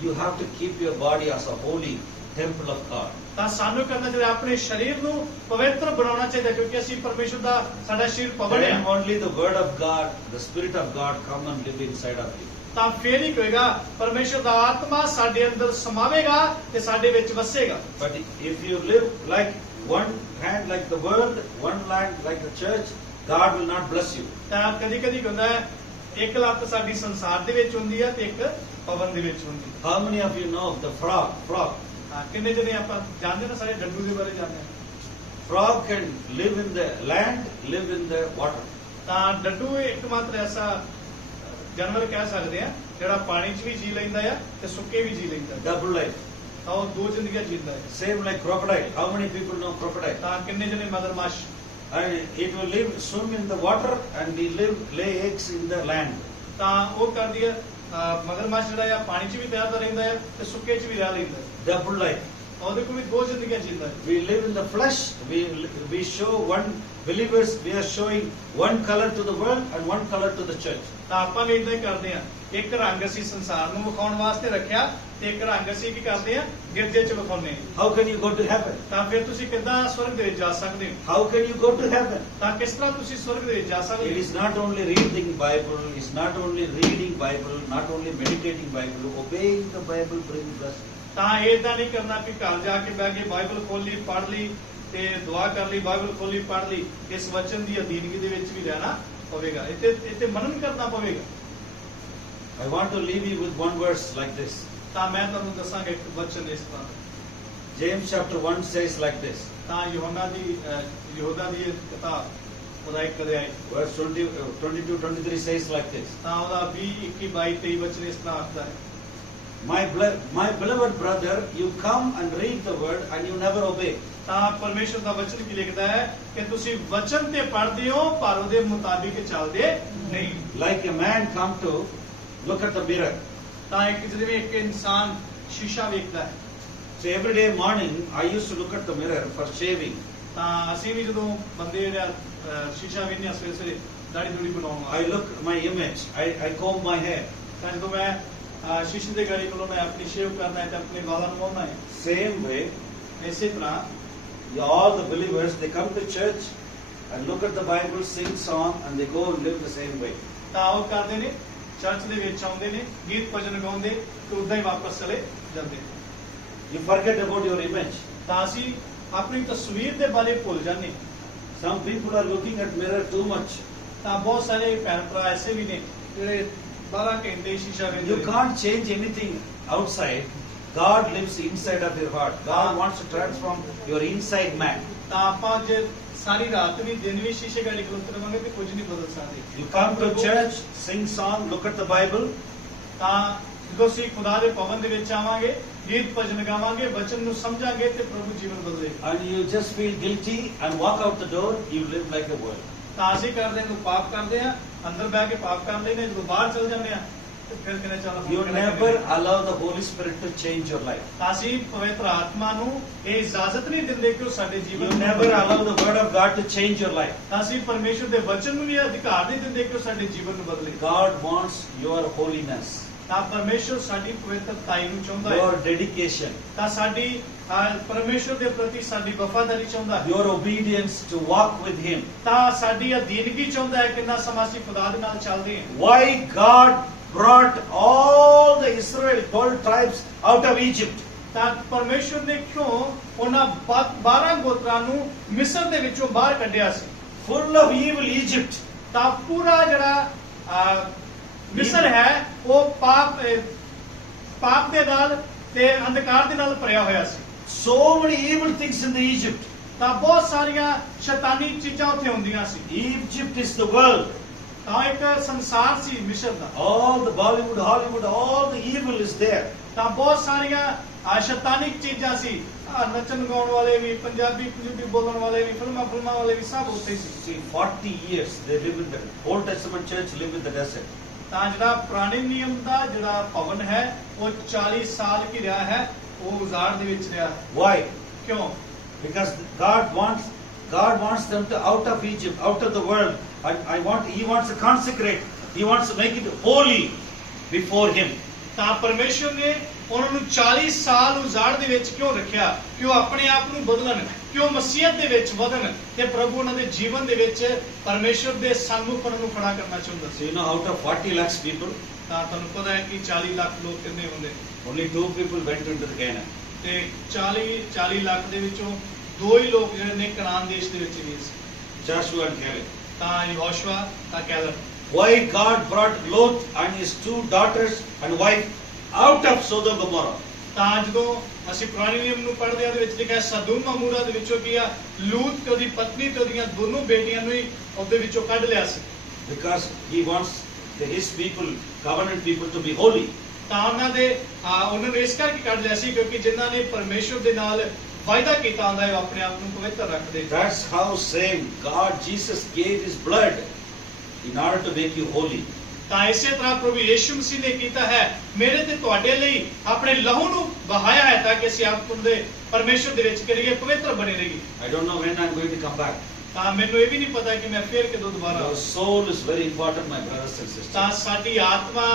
You have to keep your body as a holy temple of God. ਤਾਂ ਸਾਨੂੰ ਕਰਨਾ ਚਾਹੀਦਾ, ਆਪਣੇ ਸਰੀਰ ਨੂੰ ਪਵਿੱਤਰ ਬਣਾਉਣਾ ਚਾਹੀਦਾ, ਕਿਉਂਕਿ ਅਸੀਂ ਪਰਮੇਸ਼ਰ ਦਾ, ਸਾਡਾ ਸਰੀਰ ਭਵਨ Then ਹੈ। only the word of God, the Spirit of God come and live inside of you. ਤਾਂ ਫੇਰ ਹੀ ਹੋਏਗਾ ਪਰਮੇਸ਼ਰ ਦਾ ਆਤਮਾ ਸਾਡੇ ਅੰਦਰ ਸਮਾਵੇਗਾ ਤੇ ਸਾਡੇ ਵਿੱਚ ਵਸੇਗਾ। But if you live like one hand like the world, one hand like the church, God will not bless you. ਤਾਂ ਕਦੀ ਕਦੀ ਹੁੰਦਾ ਹੈ ਇੱਕ ਲੱਤ ਸਾਡੀ ਸੰਸਾਰ ਦੇ ਵਿੱਚ ਹੁੰਦੀ ਹੈ ਤੇ ਇੱਕ ਭਵਨ ਦੇ ਵਿੱਚ ਹੁੰਦੀ ਹੈ। How many of you know of the frog? ਹਾਂ, ਕਿੰਨੇ ਜਣੇ ਆਪਾਂ ਜਾਣਦੇ ਨਾ, ਸਾਰੇ ਡੱਡੂ ਦੇ ਬਾਰੇ ਜਾਣਦੇ ਹਾਂ। Frog can live in the land, live in the water. ਤਾਂ ਡੱਡੂ ਇੱਕਮਾਤਰ ਐਸਾ ਜਾਨਵਰ ਕਹਿ ਸਕਦੇ ਆ ਜਿਹੜਾ ਪਾਣੀ 'ਚ ਵੀ ਜੀ ਲੈਂਦਾ ਆ ਤੇ ਸੁੱਕੇ ਵੀ ਜੀ ਲੈਂਦਾ ਹੈ। Double life. ਤਾਂ ਉਹ ਦੋ ਜ਼ਿੰਦਗੀਆਂ ਜੀਂਦਾ ਹੈ। Same like crocodile. How many people know crocodile? ਤਾਂ ਕਿੰਨੇ ਜਣੇ ਮਗਰਮੱਛ, And it will live, swim in the water, and lay eggs in the land. ਤਾਂ ਉਹ ਕਰਦੀ ਹੈ ਮਗਰਮੱਛ ਜਿਹੜਾ ਆ ਪਾਣੀ 'ਚ ਵੀ ਤੈਰਦਾ ਰਹਿੰਦਾ ਹੈ ਤੇ ਸੁੱਕੇ 'ਚ ਵੀ ਰਹਿ ਲੈਂਦਾ ਹੈ। Double life. ਉਹਦੇ ਕੋਲ ਵੀ ਦੋ ਜ਼ਿੰਦਗੀਆਂ ਜੀਂਦਾ ਹੈ। We live in the flesh. We show one believers. We are showing one color to the world and one color to the church. ਤਾਂ ਆਪਾਂ ਵੀ ਇਦਾਂ ਹੀ ਕਰਦੇ ਆ, ਇੱਕ ਰੰਗ ਅਸੀਂ ਸੰਸਾਰ ਨੂੰ ਵਿਖਾਉਣ ਵਾਸਤੇ ਰੱਖਿਆ ਤੇ ਇੱਕ ਰੰਗ ਅਸੀਂ ਕੀ ਕਰਦੇ ਆ, ਗਿਰਜੇ 'ਚ ਵਿਖਾਉਂਦੇ ਹਾਂ। How can you go to heaven? ਤਾਂ ਫਿਰ ਤੁਸੀਂ ਕਿੱਦਾਂ ਸਵਰਗ ਦੇ ਵਿੱਚ ਜਾ ਸਕਦੇ ਹੋ? How can you go to heaven? ਤਾਂ ਕਿਸ ਤਰ੍ਹਾਂ ਤੁਸੀਂ ਸਵਰਗ ਦੇ ਵਿੱਚ ਜਾ It ਸਕਦੇ is ਹੋ? not only reading Bible. It's not only reading Bible. Not only meditating Bible. Obeying the Bible brings blessing. ਤਾਂ ਇਦਾਂ ਨਹੀਂ ਕਰਨਾ ਕਿ ਘਰ ਜਾ ਕੇ ਬਹਿ ਕੇ ਬਾਈਬਲ ਖੋਲੀ ਪੜ੍ਹ ਲਈ ਤੇ ਦੁਆ ਕਰ ਲਈ, ਬਾਈਬਲ ਖੋਲੀ ਪੜ੍ਹ ਲਈ। ਇਸ ਵਚਨ ਦੀ ਅਧੀਨਗੀ ਦੇ ਵਿੱਚ ਵੀ ਰਹਿਣਾ ਪਵੇਗਾ, ਇੱਥੇ ਮਨਨ ਕਰਨਾ ਪਵੇਗਾ। I want to leave you with one verse like this. ਤਾਂ ਮੈਂ ਤੁਹਾਨੂੰ ਦੱਸਾਂਗਾ ਇੱਕ ਵਚਨ ਇਸ ਤਰ੍ਹਾਂ। James chapter 1 says like this. ਤਾਂ ਯਹੋਨਾ ਦੀ ਕਿਤਾਬ ਉਹਦਾ ਇੱਕ ਅਧਿਆਇ Verse 22, 23 says like this. ਤਾਂ ਉਹਦਾ 20, 21, 22, 23 ਵਚਨ ਇਸ ਤਰ੍ਹਾਂ ਆਖਦਾ ਹੈ। My beloved brother, you come and read the word and you never obey. ਤਾਂ ਪਰਮੇਸ਼ਰ ਦਾ ਵਚਨ ਕੀ ਲਿਖਦਾ ਹੈ ਕਿ ਤੁਸੀਂ ਵਚਨ ਤੇ ਪੜ੍ਹਦੇ ਹੋ ਪਰ ਉਹਦੇ ਮੁਤਾਬਿਕ ਚੱਲਦੇ ਨਹੀਂ। Like a man come to look at the mirror. ਤਾਂ ਜਿਵੇਂ ਇੱਕ ਇਨਸਾਨ ਸ਼ੀਸ਼ਾ ਵੇਖਦਾ ਹੈ। So every day morning I used to look at the mirror for shaving. ਤਾਂ ਅਸੀਂ ਵੀ ਜਦੋਂ ਬੰਦੇ ਜਿਹੜਾ ਸ਼ੀਸ਼ਾ ਵੇਖਦੇ ਹਾਂ ਸਵੇਰੇ ਸਵੇਰੇ ਦਾੜੀ ਦੂੜੀ ਬਣਾਉਣ I look at my image. I comb my hair. ਤਾਂ ਜਦੋਂ ਮੈਂ ਸ਼ੀਸ਼ੇ ਦੇ ਗਾੜੀ ਕੋਲੋਂ ਮੈਂ ਆਪਣੀ ਸ਼ੇਵ ਕਰਨਾ ਹੈ ਤੇ ਆਪਣੇ ਵਾਲਾਂ ਨੂੰ ਮੋੜਨਾ ਹੈ। Same way, ਇਸੇ ਤਰ੍ਹਾਂ all the believers, they come to church and look at the Bible, sing song, and they go and live the same way. ਤਾਂ ਉਹ ਕਰਦੇ ਨੇ ਚਰਚ ਦੇ ਵਿੱਚ ਆਉਂਦੇ ਨੇ, ਗੀਤ ਭਜਨ ਗਾਉਂਦੇ ਤੇ ਉਦਾਂ ਹੀ ਵਾਪਸ ਚਲੇ ਜਾਂਦੇ ਨੇ। You forget about your image. ਤਾਂ ਅਸੀਂ ਆਪਣੀ ਤਸਵੀਰ ਦੇ ਬਾਰੇ ਭੁੱਲ ਜਾਂਦੇ ਹਾਂ। Some people are looking at mirror too much. ਤਾਂ ਬਹੁਤ ਸਾਰੇ ਭੈਣ ਭਰਾ ਐਸੇ ਵੀ ਨੇ ਜਿਹੜੇ 12 ਘੰਟੇ ਸ਼ੀਸ਼ਾ ਵੇਖਦੇ You ਨੇ। can't change anything outside. God lives inside of your heart. God wants to transform your inside man. ਤਾਂ ਆਪਾਂ ਜੇ ਸਾਰੀ ਰਾਤ ਵੀ ਦਿਨ ਵੀ ਸ਼ੀਸ਼ੇ ਗਾੜੀ ਖਲੋਤੇ ਰਵਾਂਗੇ ਤੇ ਕੁਝ ਨਹੀਂ ਬਦਲ ਸਕਦੇ। You come to church, sing song, look at the Bible. ਤਾਂ ਜਦੋਂ ਅਸੀਂ ਖੁਦਾ ਦੇ ਭਵਨ ਦੇ ਵਿੱਚ ਆਵਾਂਗੇ, ਗੀਤ ਭਜਨ ਗਾਵਾਂਗੇ, ਵਚਨ ਨੂੰ ਸਮਝਾਂਗੇ ਤੇ ਪ੍ਰਭੂ ਜੀਵਨ ਬਦਲੇਗਾ। And you just feel guilty and walk out the door, you live like a world. ਤਾਂ ਅਸੀਂ ਕਰਦੇ ਨੂੰ ਪਾਪ ਕਰਦੇ ਆ, ਅੰਦਰ ਬਹਿ ਕੇ ਪਾਪ ਕਰ ਲੈਂਦੇ, ਜਦੋਂ ਬਾਹਰ ਚਲ ਜਾਂਦੇ ਆ ਤੇ ਫਿਰ ਕਿਨੇ ਚੱਲ You never allow the Holy Spirit to change your life. ਤਾਂ ਅਸੀਂ ਪਵਿੱਤਰ ਆਤਮਾ ਨੂੰ ਇਹ ਇਜਾਜ਼ਤ ਨਹੀਂ ਦਿੰਦੇ ਕਿ ਉਹ ਸਾਡੇ ਜੀਵਨ You ਨੂੰ never allow the Word of God to change your life. ਤਾਂ ਅਸੀਂ ਪਰਮੇਸ਼ਰ ਦੇ ਵਚਨ ਨੂੰ ਵੀ ਇਹ ਅਧਿਕਾਰ ਨਹੀਂ ਦਿੰਦੇ ਕਿ ਉਹ ਸਾਡੇ ਜੀਵਨ ਨੂੰ ਬਦਲੇ। God wants your holiness, ਤਾਂ ਪਰਮੇਸ਼ਰ ਸਾਡੀ ਪਵਿੱਤਰਤਾਈ ਨੂੰ ਚਾਹੁੰਦਾ ਹੈ, your dedication, ਤਾਂ ਸਾਡੀ ਪਰਮੇਸ਼ਰ ਦੇ ਪ੍ਰਤੀ ਸਾਡੀ ਵਫਾਦਾਰੀ ਚਾਹੁੰਦਾ ਹੈ, your obedience to walk with Him. ਤਾਂ ਸਾਡੀ ਅਧੀਨਗੀ ਚਾਹੁੰਦਾ ਹੈ, ਕਿੰਨਾ ਸਮਾਂ ਅਸੀਂ ਖੁਦਾ ਦੇ ਨਾਲ ਚੱਲਦੇ ਹਾਂ। Why God brought all the Israel 12 tribes out of Egypt? ਤਾਂ ਪਰਮੇਸ਼ਰ ਨੇ ਕਿਉਂ ਉਹਨਾਂ 12 ਗੋਤਰਾਂ ਨੂੰ ਮਿਸਰ ਦੇ ਵਿੱਚੋਂ ਬਾਹਰ ਕੱਢਿਆ ਸੀ? Full of evil Egypt. ਤਾਂ ਪੂਰਾ ਜਿਹੜਾ ਮਿਸਰ ਹੈ ਉਹ ਪਾਪ ਦੇ ਨਾਲ ਤੇ ਅੰਧਕਾਰ ਦੇ ਨਾਲ ਭਰਿਆ ਹੋਇਆ ਸੀ। So many evil things in the Egypt. ਤਾਂ ਬਹੁਤ ਸਾਰੀਆਂ ਸ਼ੈਤਾਨੀ ਚੀਜ਼ਾਂ ਉੱਥੇ ਹੁੰਦੀਆਂ ਸੀ। Egypt is the world. ਤਾਂ ਇੱਕ ਸੰਸਾਰ ਸੀ ਮਿਸਰ ਦਾ। All the Bollywood, Hollywood, all the evil is there. ਤਾਂ ਬਹੁਤ ਸਾਰੀਆਂ ਸ਼ੈਤਾਨਿਕ ਚੀਜ਼ਾਂ ਸੀ। ਨੱਚਣ ਗਾਉਣ ਵਾਲੇ ਵੀ, ਪੰਜਾਬੀ ਬੋਲਣ ਵਾਲੇ ਵੀ, ਫਿਲਮਾਂ ਵਾਲੇ ਵੀ ਸਭ ਉੱਥੇ ਸੀ। See, 40 years they live in the Old Testament church, live in the desert. ਤਾਂ ਜਿਹੜਾ ਪੁਰਾਣੇ ਨਿਯਮ ਦਾ ਜਿਹੜਾ ਭਵਨ ਹੈ ਉਹ 40 ਸਾਲ ਕੀ ਰਿਹਾ ਹੈ, ਉਹ ਉਜ਼ਾੜ ਦੇ ਵਿੱਚ ਰਿਹਾ। Why? ਕਿਉਂ? Because God wants them to out of Egypt, out of the world. He wants to consecrate. He wants to make it holy before Him. ਤਾਂ ਪਰਮੇਸ਼ਰ ਨੇ ਉਹਨਾਂ ਨੂੰ 40 ਸਾਲ ਉਜ਼ਾੜ ਦੇ ਵਿੱਚ ਕਿਉਂ ਰੱਖਿਆ? ਕਿ ਉਹ ਆਪਣੇ ਆਪ ਨੂੰ ਬਦਲਣ, ਕਿ ਉਹ ਮਸੀਹਤ ਦੇ ਵਿੱਚ ਵਧਣ ਤੇ ਪ੍ਰਭੂ ਉਹਨਾਂ ਦੇ ਜੀਵਨ ਦੇ ਵਿੱਚ ਪਰਮੇਸ਼ਰ ਦੇ ਸਾਹਮਣੇ ਉਹਨਾਂ ਨੂੰ ਖੜਾ ਕਰਨਾ ਚਾਹੁੰਦਾ So C. you know, out of 40 lakhs people, ਤਾਂ ਤੁਹਾਨੂੰ ਪਤਾ ਹੈ ਕਿ 40 ਲੱਖ ਲੋਕ ਕਿੰਨੇ ਹੁੰਦੇ, only 2 people went into the Canaan. ਤੇ 40 ਲੱਖ ਦੇ ਵਿੱਚੋਂ 2 ਹੀ ਲੋਕ ਜਿਹੜੇ ਨੇ ਕਨਾਨ ਦੇਸ਼ ਦੇ ਵਿੱਚ ਗਏ ਸੀ, Joshua and Caleb. ਤਾਂ ਯਹੋਸ਼ੂਆ ਤਾਂ ਕੈਲਬ। Why God brought Lot and his 2 daughters and wife out of Sodom and Gomorrah? ਤਾਂ ਜਦੋਂ ਅਸੀਂ ਪੁਰਾਣੇ ਨਿਯਮ ਨੂੰ ਪੜ੍ਹਦੇ ਹਾਂ, ਉਹਦੇ ਵਿੱਚ ਲਿਖਿਆ ਸਦੋਮ ਅਮੂਰਾ ਦੇ ਵਿੱਚੋਂ ਕੀ ਆ, ਲੂਤ ਤੇ ਉਹਦੀ ਪਤਨੀ ਤੇ ਉਹਦੀਆਂ ਦੋਨੋਂ ਬੇਟੀਆਂ ਨੂੰ ਹੀ ਉਹਦੇ ਵਿੱਚੋਂ ਕੱਢ ਲਿਆ ਸੀ। Because He wants His people, covenant people, to be holy. ਤਾਂ ਉਹਨਾਂ ਨੂੰ ਇਸ ਕਰਕੇ ਕੱਢ ਲਿਆ ਸੀ ਕਿਉਂਕਿ ਜਿਨ੍ਹਾਂ ਨੇ ਪਰਮੇਸ਼ਰ ਦੇ ਨਾਲ ਵਾਅਦਾ ਕੀਤਾ ਹੁੰਦਾ ਹੈ ਉਹ ਆਪਣੇ ਆਪ ਨੂੰ ਪਵਿੱਤਰ ਰੱਖਦੇ। That's how same God, Jesus gave His blood in order to make you holy. ਤਾਂ ਇਸੇ ਤਰ੍ਹਾਂ ਪ੍ਰਭੂ ਯਿਸੂ ਮਸੀਹ ਨੇ ਕੀਤਾ ਹੈ, ਮੇਰੇ ਤੇ ਤੁਹਾਡੇ ਲਈ ਆਪਣੇ ਲਹੂ ਨੂੰ ਵਹਾਇਆ ਹੈ ਤਾਂ ਕਿ ਅਸੀਂ ਆਪ ਦੇ ਪਰਮੇਸ਼ਰ ਦੇ ਵਿੱਚ ਕਰੀਏ, ਪਵਿੱਤਰ ਬਣੇ ਰਹੀਏ। I don't know when I'm going to come back. ਤਾਂ ਮੈਨੂੰ ਇਹ ਵੀ ਨਹੀਂ ਪਤਾ ਕਿ ਮੈਂ ਫੇਰ ਕਦੋਂ ਦੁਬਾਰਾ। Your soul is very important, my brothers and sisters. ਤਾਂ ਸਾਡੀ ਆਤਮਾ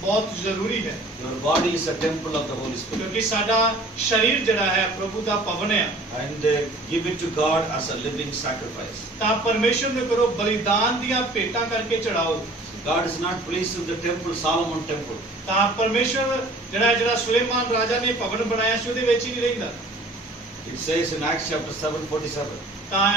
ਬਹੁਤ ਜ਼ਰੂਰੀ ਹੈ Your body is a temple of the Holy Spirit. ਕਿਉਂਕਿ ਸਾਡਾ ਸਰੀਰ ਜਿਹੜਾ ਹੈ ਪ੍ਰਭੂ ਦਾ ਭਵਨ ਹੈ। And give it to God as a living sacrifice. ਤਾਂ ਪਰਮੇਸ਼ਰ ਨੂੰ ਕਰੋ ਬਲੀਦਾਨ ਦੀਆਂ ਭੇਟਾਂ ਕਰਕੇ ਚੜਾਓ। God is not pleased with the temple, Solomon temple. ਤਾਂ ਪਰਮੇਸ਼ਰ ਜਿਹੜਾ ਸੁਲੇਮਾਨ ਰਾਜਾ ਨੇ ਭਵਨ ਬਣਾਇਆ ਸੀ ਉਹਦੇ ਵਿੱਚ ਹੀ ਨਹੀਂ ਰਹਿੰਦਾ। It says in Acts chapter 7:47. ਤਾਂ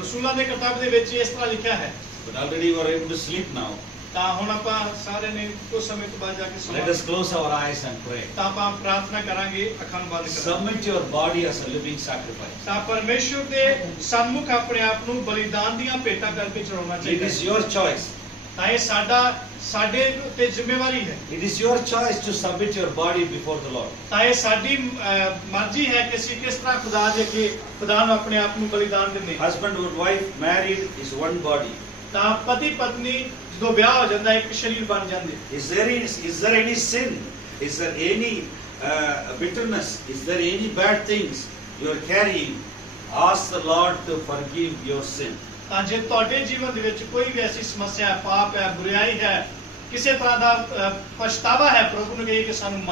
ਰਸੂਲਾਂ ਦੇ ਕਿਤਾਬ ਦੇ ਵਿੱਚ ਇਸ ਤਰ੍ਹਾਂ ਲਿਖਿਆ ਹੈ। But already you are able to sleep now. ਤਾਂ ਹੁਣ ਆਪਾਂ ਸਾਰਿਆਂ ਨੇ ਕੁਝ ਸਮੇਂ ਤੋਂ ਬਾਅਦ ਜਾ ਕੇ Let ਸੌਣਾ। us close our eyes and pray. ਤਾਂ ਆਪਾਂ ਪ੍ਰਾਰਥਨਾ ਕਰਾਂਗੇ, ਅੱਖਾਂ ਨੂੰ ਬੰਦ ਕਰਾਂਗੇ। Submit your body as a living sacrifice. ਤਾਂ ਪਰਮੇਸ਼ਰ ਦੇ ਸਨਮੁਖ ਆਪਣੇ ਆਪ ਨੂੰ ਬਲੀਦਾਨ ਦੀਆਂ ਭੇਟਾਂ ਕਰਕੇ ਚੜਾਉਣਾ It ਚਾਹੀਦਾ is ਹੈ। your choice. ਤਾਂ ਇਹ ਸਾਡੇ ਉੱਤੇ ਜ਼ਿੰਮੇਵਾਰੀ ਹੈ। It is your choice to submit your body before the Lord. ਤਾਂ ਇਹ ਸਾਡੀ ਮਰਜ਼ੀ ਹੈ ਕਿ ਅਸੀਂ ਕਿਸ ਤਰ੍ਹਾਂ ਖੁਦਾ ਦੇ ਅੱਗੇ ਖੁਦਾ ਨੂੰ ਆਪਣੇ ਆਪ ਨੂੰ ਬਲੀਦਾਨ ਦਿੰਦੇ ਹਾਂ। Husband and wife married is one body. ਤਾਂ ਪਤੀ ਪਤਨੀ ਜਦੋਂ ਵਿਆਹ ਹੋ ਜਾਂਦਾ ਇੱਕ ਸਰੀਰ ਬਣ ਜਾਂਦੇ। Is there any sin? Is there any bitterness? Is there any bad things you are carrying? Ask the Lord to forgive your sin. ਤਾਂ ਜੇ ਤੁਹਾਡੇ ਜੀਵਨ ਦੇ ਵਿੱਚ ਕੋਈ ਵੀ ਐਸੀ ਸਮੱਸਿਆ ਹੈ, ਪਾਪ ਹੈ, ਬੁਰਾਈ ਹੈ, ਕਿਸੇ ਤਰ੍ਹਾਂ ਦਾ ਪਛਤਾਵਾ ਹੈ, ਪ੍ਰਭੂ ਨੂੰ ਕਹੀਏ ਕਿ ਸਾਨੂੰ